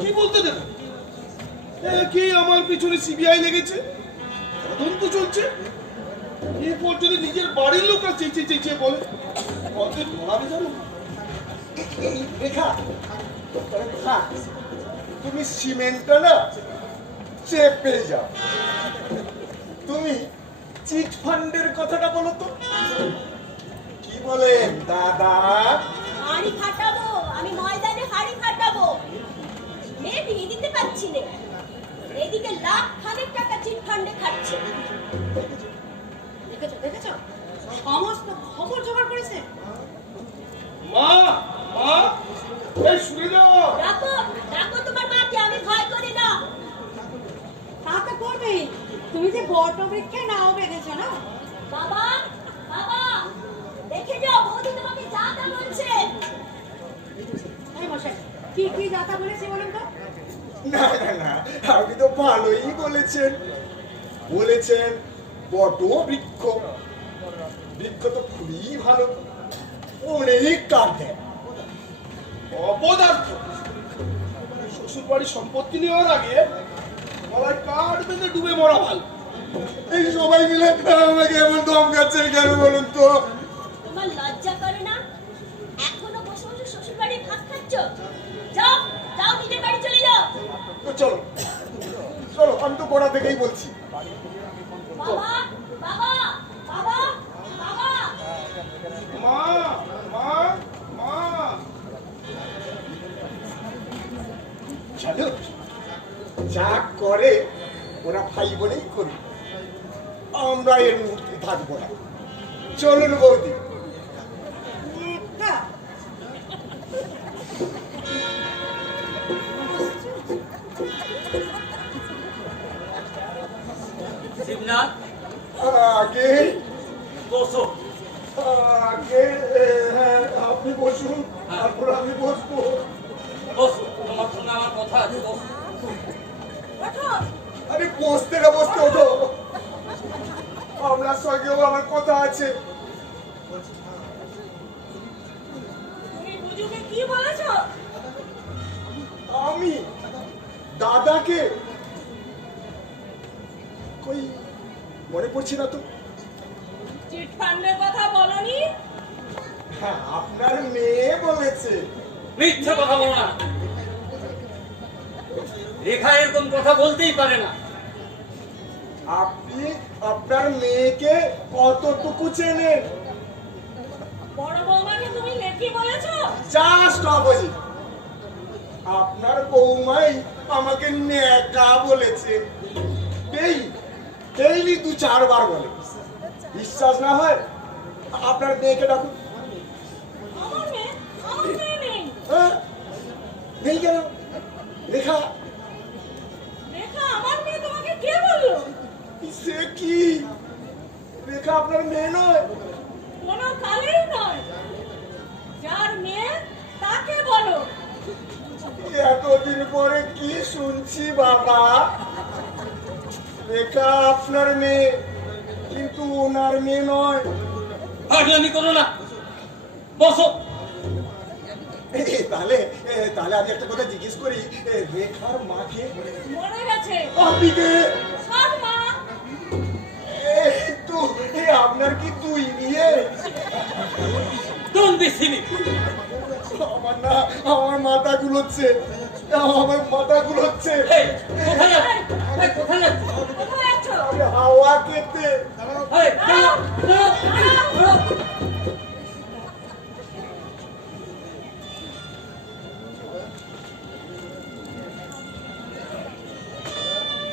কি বলতে দেবে? কি আমার পিছনে সিবিআই লেগেছে, তদন্ত চলছে। এরপর যদি নিজের বাড়ির লোকরা চেঁচিয়ে বলে, কত ধরাবে জানো? এই রেখা, রেখা, তুমি সিমেন্টটা না চেপে যাও। তুমি চিট ফান্ডের কথাটা বলো তো। কি বলেন দাদা? হাড়ি ফাটাবো, আমি ময়দানে হাড়ি ফাটাবো। মেয়ে বিয়ে দিতে পারছি না, এদিকে লাখ খানিক টাকা চিট ফান্ডে খাচ্ছে। দেখেছো সমস্ত খবর জোগাড় করেছে। মা, মা, এই শুনে যাও। রাখো রাখো তোমার মাকে, আমি ভয় করি না। তা তো করবেই, তুমি যে বট বৃক্ষে নাও বেঁধেছো না। বাবা, বাবা, দেখে যাও বৌদি তোমাকে যা তা বলছে। এই মশাই কি কি যাতা বলেছে বলুন তো? না না না, আপনি তো ভালোই বলেছেন। বলেছেন বট বৃক্ষ, বৃক্ষ তো খুবই ভালো, অনেক কাঠ দেয়। অপদার্থ। শ্বশুর বাড়ির সম্পত্তি নেওয়ার আগে গলায় কাঠ বেঁধে ডুবে মরা ভালো। এই সবাই মিলে আমাকে এমন ধমকাচ্ছেন কেন বলুন তো? তোমার লজ্জা করে না? এখনো বসে বসে শ্বশুর বাড়ি ভাত খাচ্ছ? যাও যাও তো চলো চলো, আমি তো গোড়া থেকেই বলছি। বাবা বাবা বাবা বাবা মা মা মা জানো, যা করে ওরা ভাই বোনেই করি, আমরা এর মুহূর্তে থাকবো না। চলুন বৌদি। শিবনাথ, আগে বসো। আগে হ্যাঁ, আপনি বসুন, তারপর আমি বসবো। বসো, তোমার সঙ্গে আমার কথা আছে, বসো। ওঠো। আরে বসতে না, বসতে ওঠো, আপনার সঙ্গেও আমার কথা আছে। তুমি বুঝুকে কি বলেছো? আমি দাদাকে কই মনে পড়ছে না তো। চিটফান্ডের কথা বলনি? হ্যাঁ, আপনার মেয়ে বলেছে। মিথ্যে কথা বলো না। রেখা এরকম কথা বলতেই পারে না। আপনি আপনার মেয়েকে কতটুকু চেনেন? বড় বৌমাকে তুমি নেকি বলেছো? Just opposite. আপনার বৌমাই আমাকে নেকা বলেছে। ডেইলি 2-4 বার বলে। বিশ্বাস না হয় আপনার মেয়েকে ডাকুন। আমার মেয়ে নেই। হ্যাঁ, নেই কেন? রেখা। রেখা আমার মেয়ে, তোমাকে কে বললো? সে কি, রেখা আপনার মেয়ে নয়? কোনো কালেই নয়। যার মেয়ে তাকে বলো। এতদিন পরে কি শুনছি বাবা। রেখা আপনার মেয়ে, কিন্তু ওনার মেয়ে নয়। পাগলামি করো না, বসো। তাহলে তাহলে আমি একটা কথা জিজ্ঞেস করি, রেখার মাকে মরে গেছে। আপনি কে? সব মা। এই তো, আপনার কি 2 বিয়ে? Don't be silly. আমার না, আমার মাথা গুলোচ্ছে, আমার মাথা গুলোচ্ছে। এই, কোথায় যাচ্ছ? এই, কোথায় যাচ্ছ? কোথায় যাচ্ছ? আমি হাওয়া খেতে। এই, দাঁড়াও, দাঁড়াও, দাঁড়াও।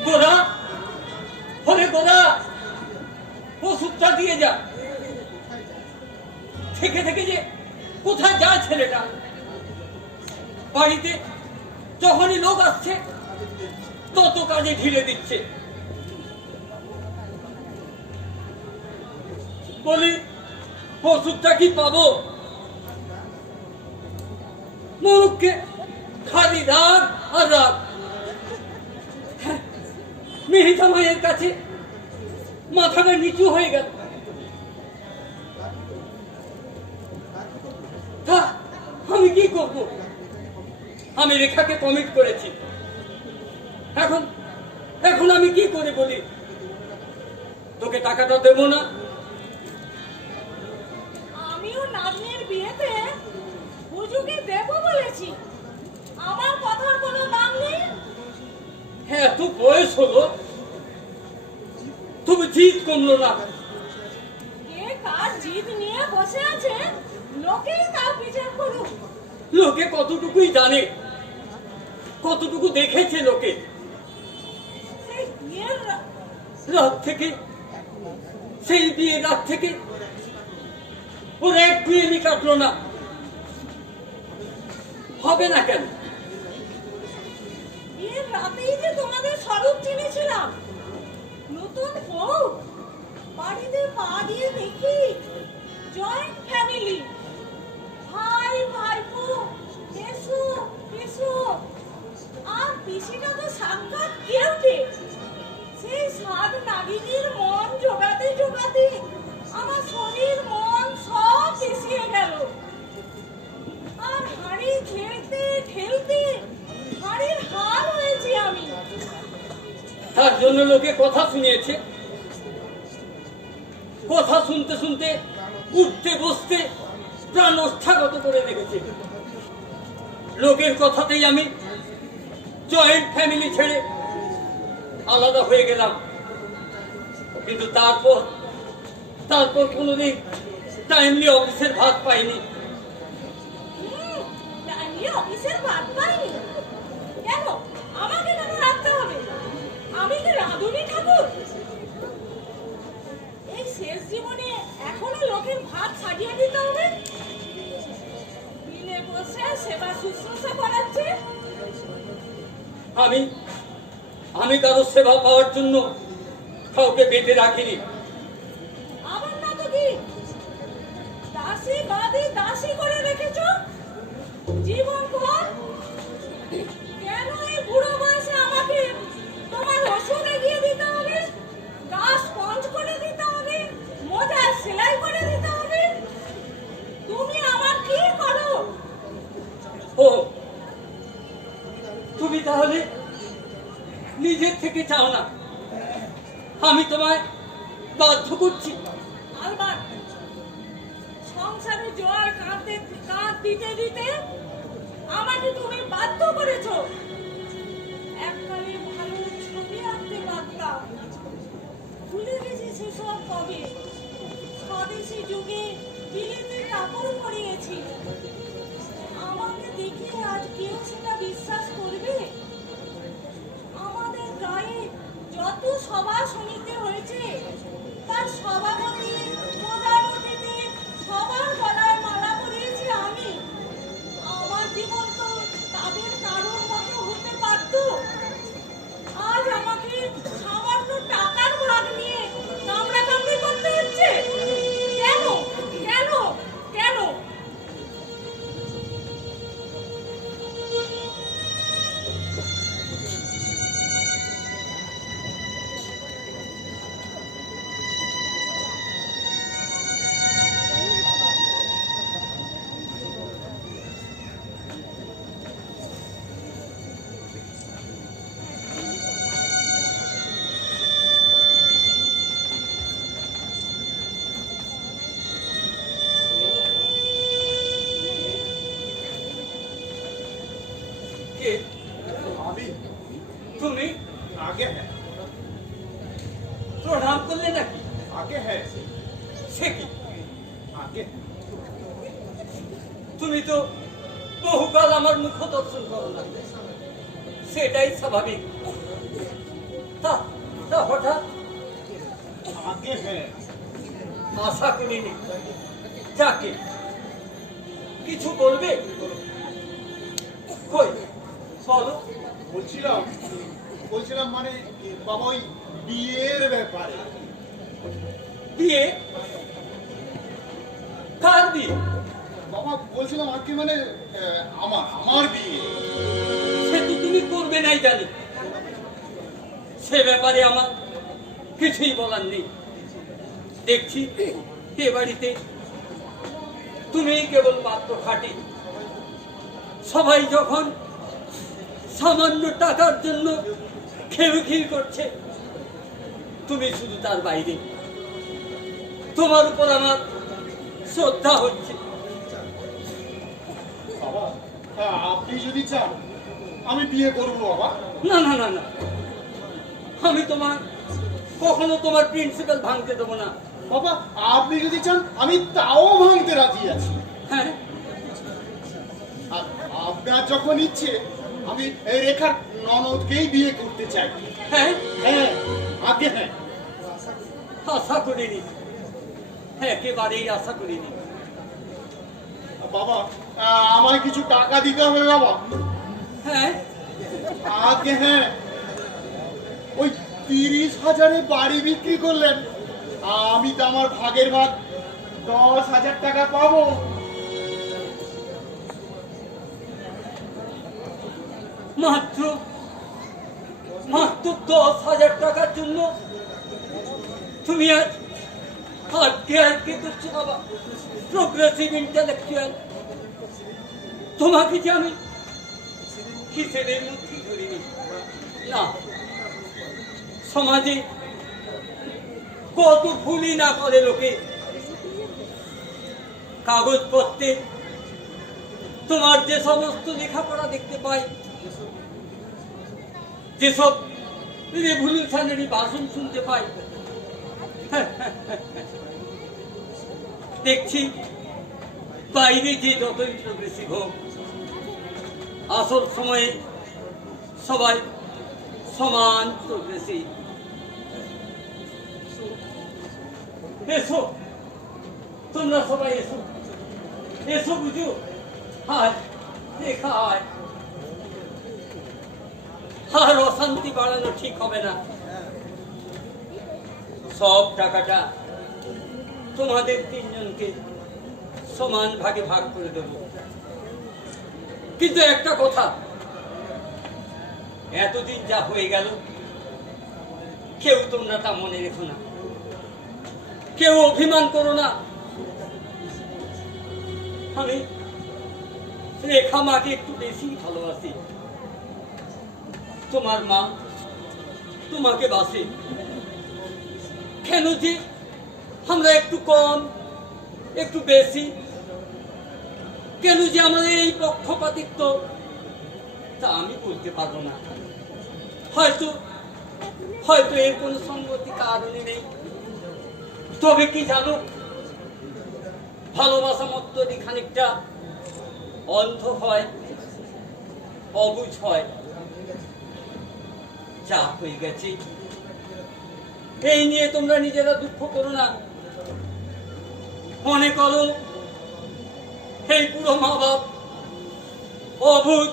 গোরা, ওরে গোরা, ওষুধটা দিয়ে যা। থেকে থেকে যে কোথায় যায় ছেলেটা। বাড়িতে যখনই লোক আসছে তত কাজে ঢিলে দিচ্ছে। বলি, ওষুধটা কি পাবো? মুখকে খালি রাগ আর রাগ। মেহিতা মায়ের কাছে মাথাটা নিচু হয়ে গেল। তা আমি কি করব? আমি রেখাকে কমিট করেছি। এখন এখন আমি কি করে বলি? তোকে টাকাটা দেবো না? আমিও নাতনির বিয়েতে বুঝুকে দেবো বলেছি। আমার কথার কোনো দাম নেই। হ্যাঁ, এত বয়স হলো, তবু জিদ কমলো না। কে কার জিদ নিয়ে বসে আছে, লোকেই তার বিচার করুক। লোকে কতটুকুই জানে, কতটুকু দেখেছে লোকে। সেই বিয়ের রাত থেকে, সেই বিয়ের রাত থেকে ওর এক মিনিট কাটলো না। হবে না কেন? বিয়ের রাতেই যে তোমাদের স্বরূপ চিনেছিলাম। নতুন বউ, বাড়িতে পা দিয়ে দেখি জয়েন্ট ফ্যামিলি, ভাই ভাইপো, এসো এসো। আর পিসিটা তো সাক্ষাৎ কেউটে। সেই সাত নাগিনীর মন জোগাতে জোগাতে আমার শরীর মন সব পিছিয়ে গেল। আর হাড়ি ঠেলতে ঠেলতে হাড়ির হার হয়েছি আমি। তার জন্য লোকে কথা শুনিয়েছে। কথা শুনতে শুনতে উঠতে বসতে প্রাণ ওষ্ঠাগত করে রেখেছে। লোকের কথাতেই আমি জয়েন্ট ফ্যামিলি ছেড়ে আলাদা হয়ে গেলাম, কিন্তু তারপর কোনোদিন টাইমলি অফিসের ভাত পাইনি। টাইমলি অফিসের ভাত পাইনি কেন? আমাকে কেন রাখতে হবে? আমি কি রাঁধুনি ঠাকুর? এই শেষ জীবনে এখনো লোকের ভাত সাজিয়ে দিতে হবে? বিলে বসে সেবা শুশ্রূষা করাচ্ছে? আমি কারো সেবা পাওয়ার জন্য কাউকে বেঁধে রাখিনি। আমার না তো কি দাসী বাদী দাসী করে রেখেছো জীবন ভর? কেন এই বুড়ো বয়সে আমাকে তোমার ওষুধ এগিয়ে দিতে হবে, গা স্পঞ্জ করে দিতে হবে, মোজা সেলাই করে দিতে হবে? তুমি আমার কি করো? ও, তুমি তাহলে নিজের থেকে চাও না আমি তোমায় বাধ্য করছি? আলবাত সংসারে জোয়ার কাঁদ দিতে দিতে আমাকে তুমি বাধ্য করেছো। এককালে ভালো ছবি আঁকতে পারতাম, ভুলে গেছি সেসব কবে। স্বদেশী যুগে বিলেতে কাপড় পরিয়েছি, আমাকে দেখে আজ কেউ সেটা বিশ্বাস করবে? আমাদের গায়ে যত সভা সমিতি হয়েছে তার সভাপতি প্রধানমন্ত্রীতে সবার গলায় মালা পরিয়েছি আমি। আমার জীবন তো তাদের কারোর মতো হতে পারত। আজ আমাকে সামান্য টাকার ভাগ নিয়ে কামড়াকামড়ি করতে হচ্ছে কেন? কেন? কেন? কে আমি তুমি? আগে হ্যাঁ, প্রণাম করলে নাকি? আগে হ্যাঁ, সে কি, আগে তুমি তো বহুকাল আমার মুখ দর্শন করো না, সেটাই স্বাভাবিক। তা তা হঠাৎ আগে হ্যাঁ। আশা করিনি। যাকে কিছু বলবে? কই বলো। বলছিলাম মানে বাবা ওই বিয়ের ব্যাপারে। বিয়ে? কার বিয়ে? বাবা বলছিলাম আজকে মানে আমার বিয়ে। সে তো তুমি করবে নাই জানি, সে ব্যাপারে আমার কিছুই বলার নেই। দেখছি এ বাড়িতে তুমিই কেবল পাত্র খাটি। সবাই যখন সামান্য টাকার জন্য খেউখিল করছে, তুমি শুধু তার বাইরে। তোমার উপর আমার শ্রদ্ধা হচ্ছে। বাবা আপনি যদি চান আমি বিয়ে করবো বাবা। না না না না, আমি কখনো তোমার প্রিন্সিপাল ভাঙতে দেবো না। বাবা আপনি যদি চান আমি তাও ভাঙতে রাজি আছি। হ্যাঁ, আর আপনার যখন ইচ্ছে আমি এই রেখার ননদকেই বিয়ে করতে চাই। হ্যাঁ, হ্যাঁ আগে হ্যাঁ। আশা করিনি, একেবারেই আশা করিনি। বাবা আমায় কিছু টাকা দিতে হবে বাবা। হ্যাঁ, আগে হ্যাঁ। ওই 30,000-এ বাড়ি বিক্রি করলেন, আমি তো আমার ভাগের ভাগ 10,000 টাকা পাবো। মাত্র 10,000 টাকার জন্য তুমি আজকে করছো বাবা, প্রোগ্রেসিভ ইন্টেলেকচুয়াল। তোমাকে যে আমি হিসেবের মধ্যে ধরিনি। না, সমাজে কত ভুলই না করে লোকে। কাগজপত্রে তোমার যে সমস্ত লেখাপড়া দেখতে পাই, যেসব রেভলিউশনারি ভাষণ শুনতে পাই, দেখছি বাইরে যে যতই প্রগ্রেসিভ হোক, আসল সময়ে সবাই সমান প্রগ্রেসিভ। এসো, তোমরা সবাই এসো, এসো বুঝো। হায় দেখা হয়, আর অশান্তি বাড়ানো ঠিক হবে না। সব টাকাটা তোমাদের তিনজনকে সমান ভাগে ভাগ করে দেব। কিন্তু একটা কথা, এতদিন যা হয়ে গেল কেউ তোমরা তা মনে রেখো না, কেউ অভিমান করো না। আমি রেখা মাকে একটু বেশি ভালোবাসি, তোমার মা তোমাকে বাসে। কেন যে আমরা একটু কম একটু বেশি, কেন যে আমাদের এই পক্ষপাতিত্ব, তা আমি বলতে পারবো না। হয়তো হয়তো এর কোনো সঙ্গতি কারণে নেই। তবে কি জানো, ভালোবাসা মত্তরি খানিকটা অন্ধ হয়, অবুঝ হয়। যা হয়ে গেছে এই নিয়ে তোমরা নিজেরা দুঃখ করো না। মনে করো এই পুরো মা বাপ অবুঝ,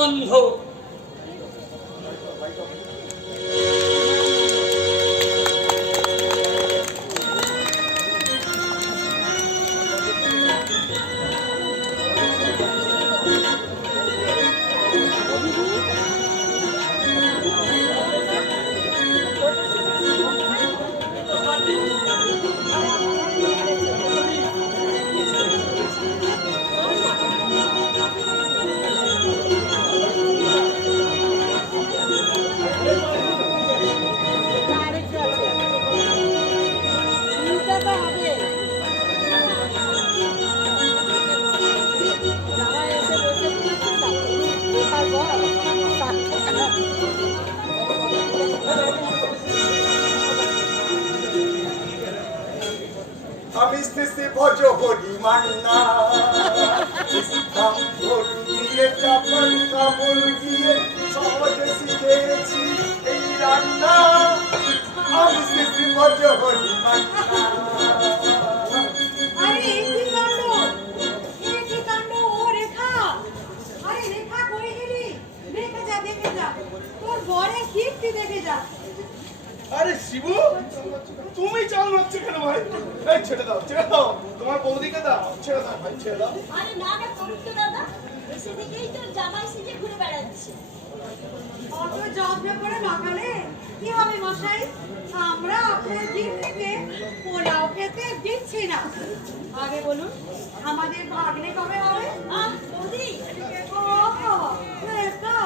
অন্ধ। আমি শেষে ভজ হরি মান্না, কাপড় দিয়ে চাপড় কাপড় দিয়ে সহজে শিখেছি এই রান্না। আমি শেষে ভজ হরি মান্না। আরে এই কি কাণ্ড, এই কি কাণ্ড! ও রেখা, আরে রেখা কই গেলি? দেখে যা, দেখে যা, তোর বরের কীর্তি দেখে যা। আরে শিবু, তুমি চাল মারছো কেন ভাই? এই ছেড়ে দাও, ছেড়ে দাও, তোমার বৌদিকে দাও, ছেড়ে দাও ভাই, ছেড়ে দাও। আরে না না করতো দাদা, এসে দেখেই তো জামাই সেজে ঘুরে বেড়াচ্ছে। অত যত্ন করে মাখালে কি হবে মশাই? আমরা আপনার দিক থেকে পোলাও খেতে দিচ্ছি না। আগে বলুন, আমাদের ভাগ্নে কবে হবে? আহ বৌদি, ও রেখা,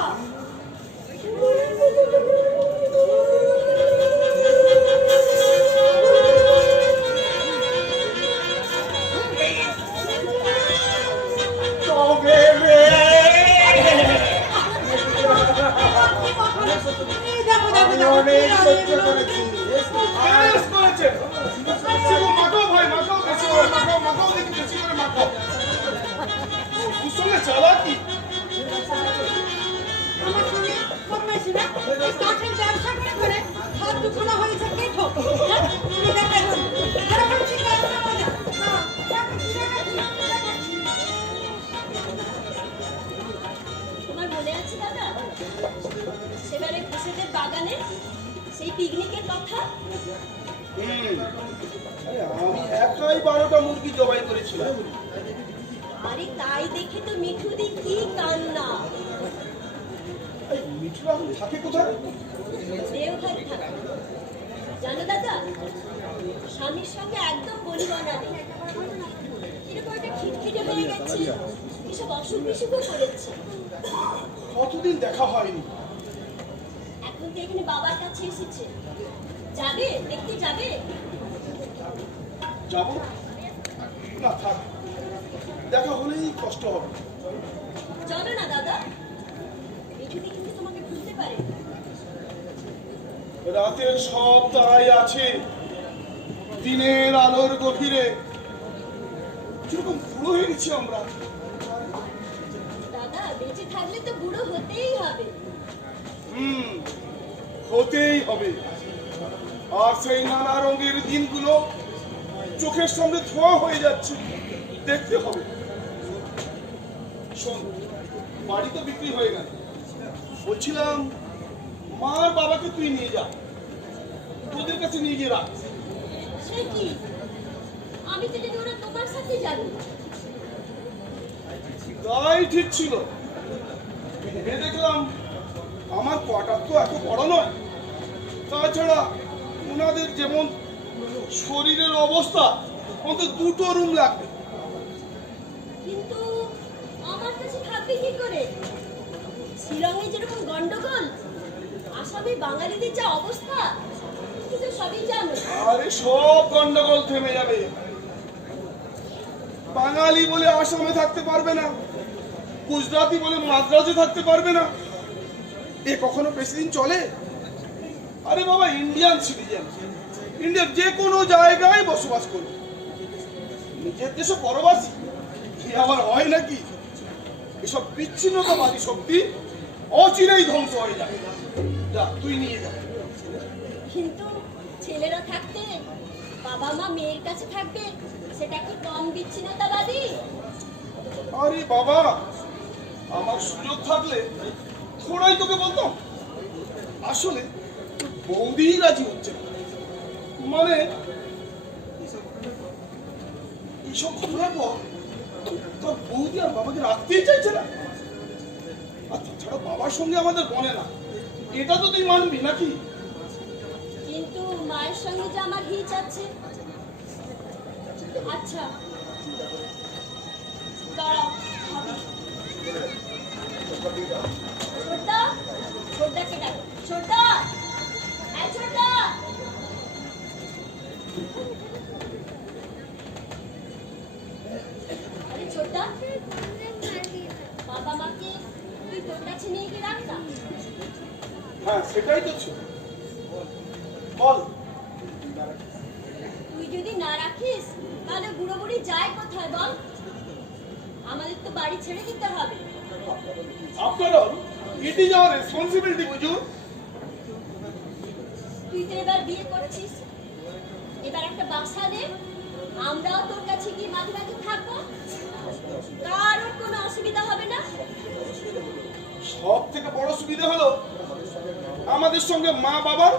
তবে রে এই দেখো দেখো আমি দেখো, অনেক সহ্য করেছি। বেশ করেছে। শিবু মাখাও ভাই, মাখাও, বেশি করে মাখাও, মাখাও দেখি, বেশি করে মাখাও। ওর সঙ্গে চালাকি। আমার সঙ্গে বদমাইশি না? এই কাঠের ব্যবসা করে করে হাত দুখানা হয়েছে কেঠো। হ্যাঁ? তুমি দেখা করো। এরকম শিকার করো না। হ্যাঁ, দেখো, দেখাচ্ছি। তোমার মনে আছে দাদা সেবারে ঘোষেদের বাগানে সেই পিকনিকের কথা? আরে আমি একাই 12টা মুরগি জবাই করেছিলাম। আরে তাই দেখে তো মিঠুদি কি কান্না। এই মিঠুরা এখন থাকে কোথায়? দেওঘর থাকে। জানো দাদা, স্বামীর সঙ্গে একদম বলিবনা নেই। এরকম একটা খিটখিটে হয়ে গেছে, এসব অসুখ বিসুখও করেছে। কতদিন দেখা হয়নি। এখন তো এখানে বাবার কাছে এসেছে। যাবে, দেখতে যাবে? যাব না, থাক, দেখা হলেই কষ্ট হবে। চলো না দাদা, মিঠুদি কিন্তু তোমাকে পারে। রাতের সব তারাই আছে, দিনের আলোর গভীরে কিরকম বুড়ো হয়ে গেছি আমরা। দাদা বেঁচে থাকলে তো বুড়ো হতেই হবে। হতেই হবে। আর সেই নানা রঙের দিনগুলো চোখের সামনে ধোঁয়া হয়ে যাচ্ছে, দেখতে হবে। শোন, বাড়ি তো বিক্রি হয়ে গেল, বলছিলাম মার বাবাকে তুই নিয়ে যা, তোদের কাছে নিয়ে গিয়ে রাখ। সে কি, আমি তো যদি ওরা তোমার সাথে যাবো। তাই ঠিক ছিল। ভেবে দেখলাম আমার কোয়ার্টার তো এত বড় নয়, তাছাড়া ওনাদের যেমন শরীরের অবস্থা, অন্তত দুটো রুম লাগবে। কিন্তু আমার কাছে থাকবে কি করে? শিলংয়ে যেরকম গন্ডগোল, আসামে বাঙালিদের যা অবস্থা, তুমি তো সবই জানো। আরে সব গন্ডগোল থেমে যাবে। বাঙালি বলে আসামে থাকতে পারবে না, গুজরাটি বলে মাদ্রাজে থাকতে পারবে না, এ কখনো বেশি দিন চলে? আরে বাবা, ইন্ডিয়ান সিটিজেন, ইন্ডিয়ার যে কোনো জায়গায় বসবাস করবে। নিজের দেশে পরবাসী কি আবার হয় নাকি? এসব বিচ্ছিন্নতাবাদী শক্তি অচিরেই ধ্বংস হয়ে যাবে। যা, তুই নিয়ে যা। কিন্তু ছেলেরা থাকতে বাবা মা মেয়ের কাছে থাকবে, সেটা কি কম বিচ্ছিন্নতাবাদী? আরে বাবা, আমার সুযোগ থাকলে থোড়াই তোকে বলতাম। আসলে বৌদি রাজি হচ্ছে না। মানে এইসব ঘটনার পর তোর বৌদি আর বাবাকে রাখতেই চাইছে না। আর তাছাড়া বাবার সঙ্গে আমাদের বনে না, এটা তো তুই মানবি নাকি? কিন্তু মায়ের সঙ্গে যে আমার হিচ আছে। আচ্ছা দাঁড়াও, ভাবি। ছোটদা, ছোটদাকে ডাকো। ছোটদা, এই ছোটদা। আরে ছোটদা, বাবা মাকে তুই তোর কাছে নিয়ে গিয়ে রাখতা। হ্যাঁ, সেটাই তো ছিল। বল। তুই যদি না রাখিস তাহলে বুড়ো বুড়ি যায় কোথায় বল? আমাদের তো বাড়ি ছেড়ে দিতে হবে। After all, it is our responsibility, বুঝু। তুই তো এবার বিয়ে করছিস, এবার একটা বাসা নে, আমরাও তোর কাছে গিয়ে মাঝে মাঝে থাকবো, কারোর কোনো অসুবিধা হবে না। সব থেকে বড় সুবিধা হলো আমাদের সঙ্গে মা বাবার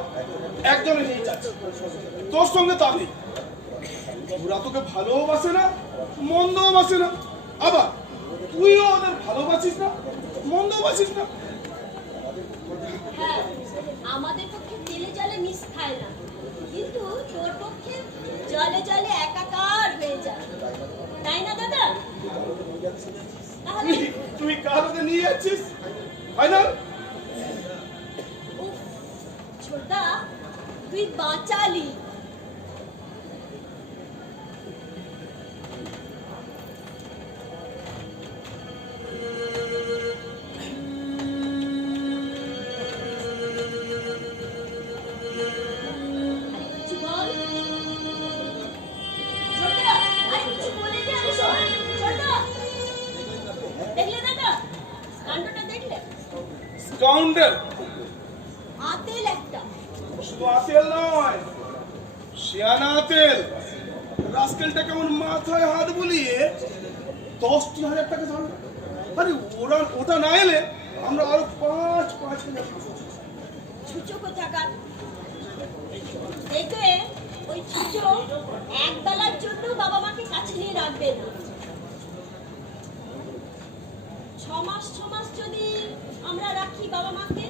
একজনের নিয়ে যাচ্ছে, তোর সঙ্গে তা নেই। ওরা তোকে ভালোবাসে না, মন্দও বাসে না, আবার তুইও ওদের ভালোবাসিস না, মন্দও বাসিস না। হ্যাঁ, আমাদের পক্ষে তেলে জলে মিশ খায় না, কিন্তু তোর পক্ষে জলে জলে একাকার হয়ে যায়, তাই না দাদা? তাহলে তুই কারোকে নিয়ে যাচ্ছিস ফাইনাল? উফ, ছোটদা তুই বাঁচালি। কিছু বল ছোটদা, আরে কিছু বলে দে। আমি শোন ছোটদা, দেখলে দাদা কাণ্ডটা দেখলে? স্কাউন্ডার, আতেল একটা। শুধু আতেল নয়, শিয়ানা আতেল। রাস্কেলটা কেমন মাথায় হাত বুলিয়ে 10,000 টাকা জানলো। আরে ওটা না এলে আমরা আরো 5,000 ছুচো কোথাকার। দেখবে ওই ছুচো এক বেলার জন্য বাবা মাকে কাছে নিয়ে রাখবে না। 6 মাস যদি আমরা রাখি বাবা মাকে,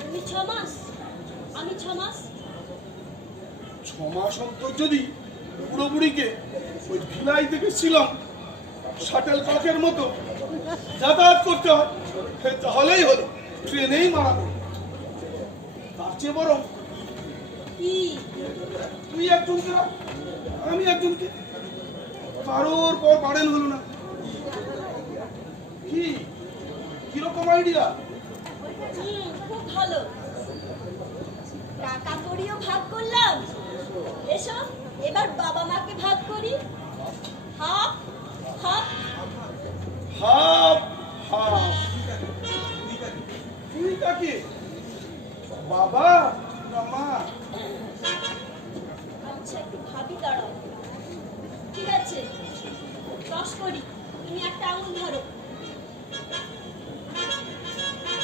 তুমি 6 মাস, আমি 6 মাস। 6 মাস অন্তর যদি বুড়ো বুড়িকে ওই ভিলাই থেকে শিলং শাটেল ককের মতো যাতায়াত করতে হয়, তাহলেই হলো, ট্রেনেই মারা গেল। তার চেয়ে বরং কি তুই একজনকে রাখ, আমি একজনকে, কারোর পর বাড়েন হলো না। কি কিরকম আইডিয়া? খুব ভালো। টাকা কড়িও ভাগ করলাম। এসো এবার বাবা মাকে ভাগ করি। Half half. Half half. তুই কাকে, বাবা না মা? আচ্ছা একটু ভাবি, দাঁড়াও। ঠিক আছে 10 করি, তুমি একটা আঙুল ধরো।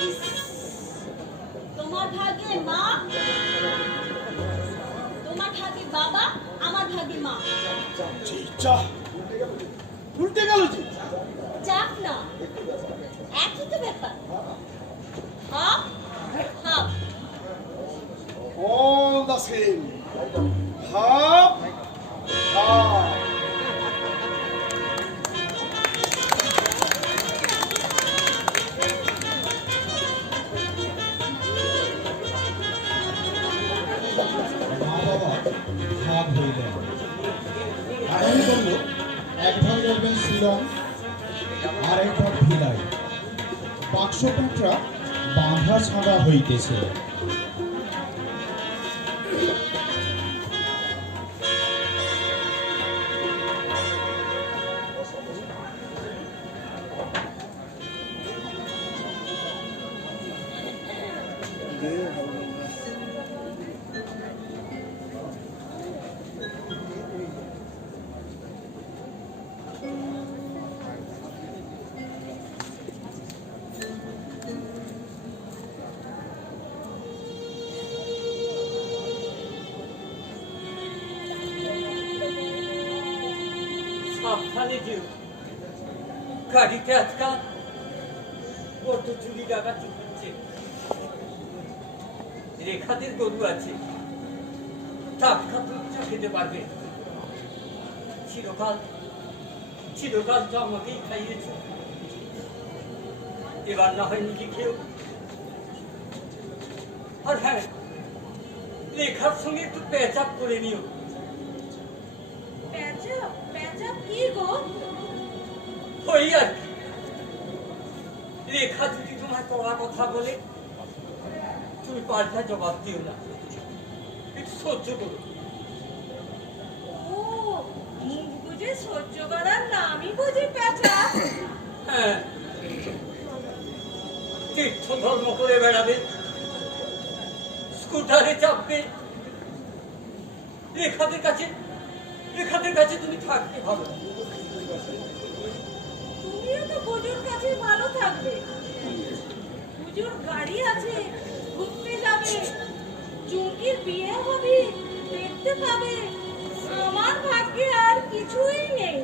ইস, তোমার ভাগে মা, তোমার ভাগে বাবা, আমার ভাগে মা। যা উল্টে গেল যে। যাক না, একই তো ব্যাপার। Half half. All the same. Half, half. মা বাবা ভাগ হইলেন। রানী বলল, এক ভাগ যাবেন শিলং, আর এক ভাগ ভিলাই। বাক্সপত্রা বাঁধা ছাঁদা হইতেছে। সাবধানে যেও, গাড়িতে আজকাল বড্ড চুরি ডাকাতি হচ্ছে। রেখাদের গরু আছে, টাটকা দুধ চা খেতে পারবে। চিরকাল চিরকাল তো আমাকেই খাইয়েছ, এবার না হয় নিজে খেয়েও। আর হ্যাঁ, রেখার সঙ্গে একটু প্যাচ আপ করে নিও। প্যাঁচা কি গো? ওই আর কি, রেখা যদি তোমার কড়া কথা বলে তুমি পাল্টা জবাব দিও না, একটু সহ্য করো। ও, মুখ বুঝে সহ্য করার নামই বুঝি প্যাঁচা। হ্যাঁ, তীর্থ ধর্ম করে বেড়াবে, স্কুটারে চাপবে, রেখাদের কাছে তুমি থাকতে ভালো। তুমিও তো বুজুর কাছে ভালো থাকবে। বুজুর গাড়ি আছে, ঘুরতে যাবে, চুমকির বিয়ে হবে, দেখতে পাবে। আমার ভাগ্যে আর কিছুই নেই।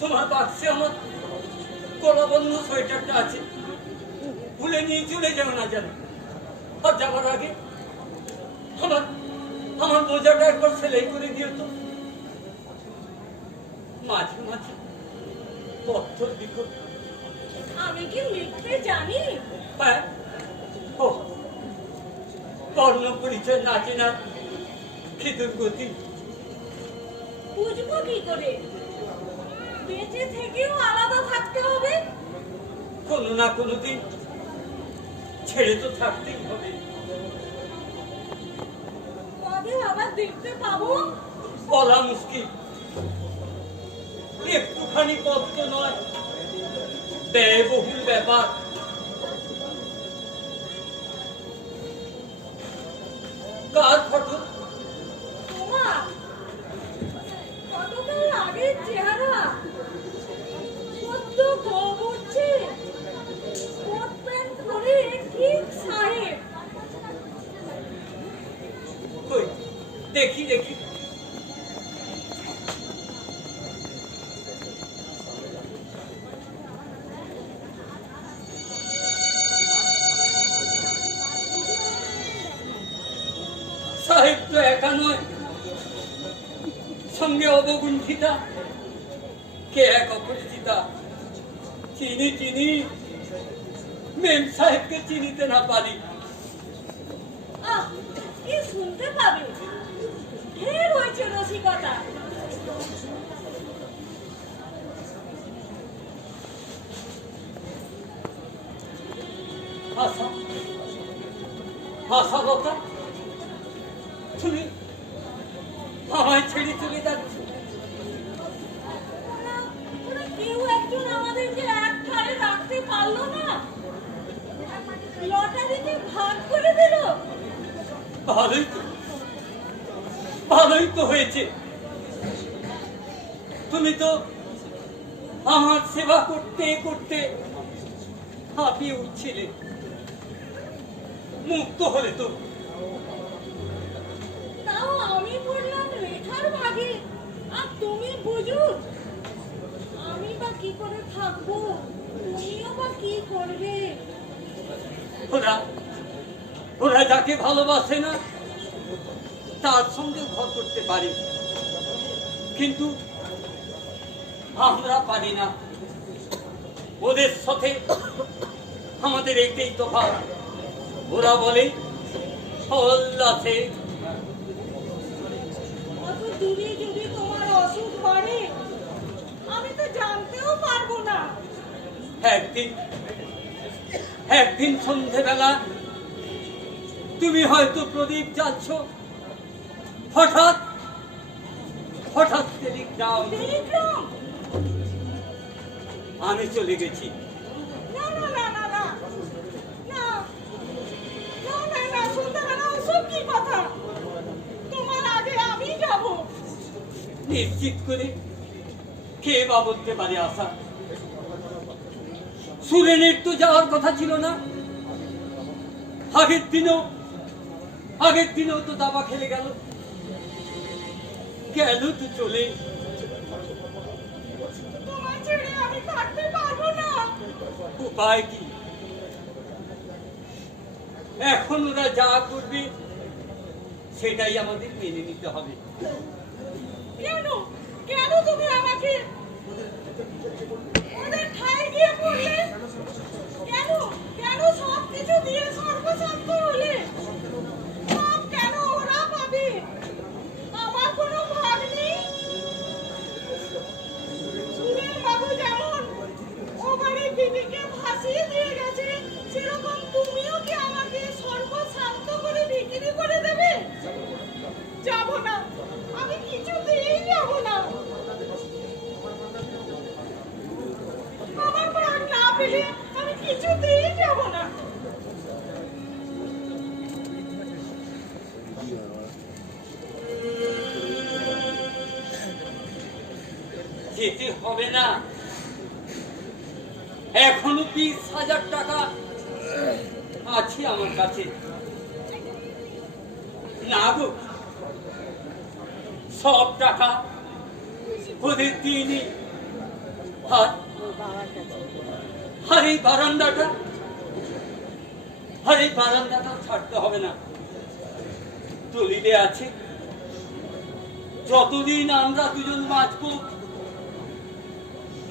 তোমার বাক্সে আমার কলাবন্ধ সোয়েটারটা আছে, ভুলে নিয়ে চলে যাও না যেন। আর যাবার আগে আমার বোঝাটা একবার সেলাই করে দিও তো। মাঝে মাঝে পত্র লিখো। আমি কি লিখতে জানি? হ্যাঁ, ও বর্ণ পরিচয় না চেনা খিদুর গতি। বুঝবো কি করে? বেঁচে থেকেও আলাদা থাকতে হবে। কোনো না কোনো দিন ছেড়ে তো থাকতেই হবে। কবে আবার দেখতে পাবো? বলা মুশকিল, একটুখানি পথ তো নয়, ব্যয়বহুল ব্যাপার। কার ফটো? তোমার কতকাল আগের চেহারা, সদ্য ঘুম উঠছে, কোট প্যান্ট পরে ঠিক সাহেব। কই দেখি দেখি। সাহেব তো একা নয়, সঙ্গে অবগুণ্ঠিতা। কে এক অপরিচিতা। চিনি মেম সাহেবকে চিনিতে না পারি। আহ, কি শুনতে পাবে? ঢের হয়েছে রসিকতা। আশালতা, তুমি আমায় ছেড়ে চলে যাচ্ছ। ওরা কেউ একজন আমাদেরকে এক ধারে রাখতে পারলো না, লটারিতে ভাগ করে দিল। ভালোই তো, ভালোই তো হয়েছে। তুমি তো আমার সেবা করতে করতে হাঁপিয়ে উঠছিলে, মুক্ত হলে তো। তাও আমি পড়লাম রেখার ভাগে, আর তুমি বুঝুন। আমি বা কি করে থাকবো, তুমিও বা কি করবে? ওরা ওরা যাকে ভালোবাসে না তার সঙ্গে ঘর করতে পারে, কিন্তু আমরা পারি না। ওদের সাথে আমাদের এইটাই তফাৎ। ওরা বলে সল্লাসে। অত দূরে যদি তোমার অসুখ বাড়ে, আমি তো জানতেও পারবো না। একদিন একদিন সন্ধেবেলা তুমি হয়তো প্রদীপ জ্বালছ, হঠাৎ হঠাৎ টেলিগ্রাম, টেলিগ্রাম? আমি চলে গেছি। না না না না না না না না না, সন্ধ্যাবেলা ওসব কি কথা? তোমার আগে আমি যাব। নিশ্চিত করে কে বা বলতে পারে আশা? সুরেনের তো যাওয়ার কথা ছিল না। আগের দিনেও তো দাবা খেলে গেল তো চলে। তোমার ছেড়ে আমি থাকতে পারবো না। উপায় কি? এখন ওরা যা করবে সেটাই আমাদের মেনে নিতে হবে। কেন কেন তুমি আমাকে ওদের ঠায় গিয়ে পড়লে? কেন কেন সব কিছু দিয়ে সর্বশান্ত হলে? সব কেন ওরা পাবে, আমার কোনো ভাগ নেই? সুরেন বাবু যেমন ও বাড়ির দিদিকে ভাসিয়ে দিয়ে গেছে, সেরকম তুমিও কি আমাকে সর্বশান্ত করে বিক্রি করে দেবে? যাব না, আমি কিছুতেই যাব না। আমার ভাগ না পেলে আমি কিছুতেই যাব না। যেতে হবে না। এখনো 20,000 টাকা আছে আমার কাছে। না গো, সব টাকা ওদের দিইনি। আর এই বারান্দাটা ছাড়তে হবে না। দলিলে আছে, যতদিন আমরা দুজন বাঁচবো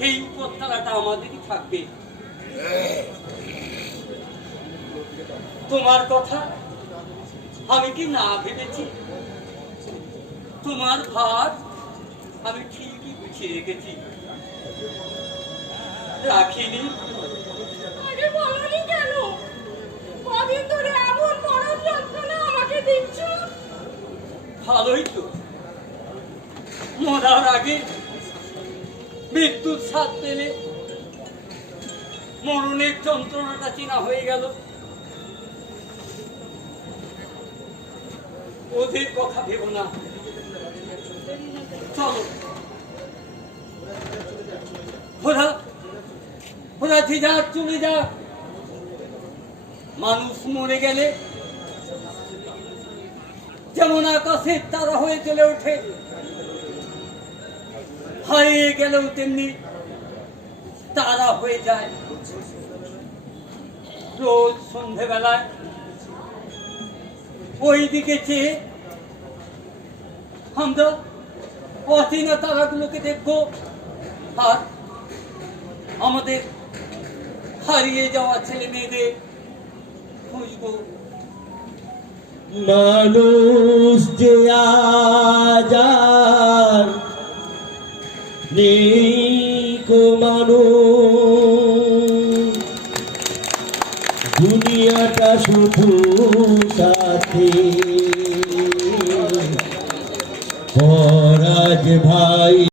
এই উপরতলাটা আমাদেরই থাকবে। তোমার কথা আমি কি না ভেবেছি? তোমার ভার আমি ঠিকই গুছিয়ে রেখেছি, রাখিনি। আগে বলোনি কেন? কদিন ধরে এমন মরণ যন্ত্রণা আমাকে দিচ্ছ। ভালোই তো, মরার আগে মৃত্যুর স্বাদ পেলে মরণের যন্ত্রণাটা চেনা হয়ে গেল। ওদের কথা ভেবো না, চলো। ওরা যে যা চলে যা। মানুষ মরে গেলে যেমন আকাশের তারা হয়ে চলে ওঠে, হারিয়ে গেলেও তেমনি তারা হয়ে যায়। রোজ সন্ধেবেলায় ওই দিকে চেয়ে আমরা অচেনা তারাগুলোকে দেখবো, আর আমাদের হারিয়ে যাওয়া ছেলে মেয়েদের খুঁজবো। মানুষ যে আজ আর নেই কো মানুষ, দুনিয়াটা শুধু সাথে পরাজ ভাই।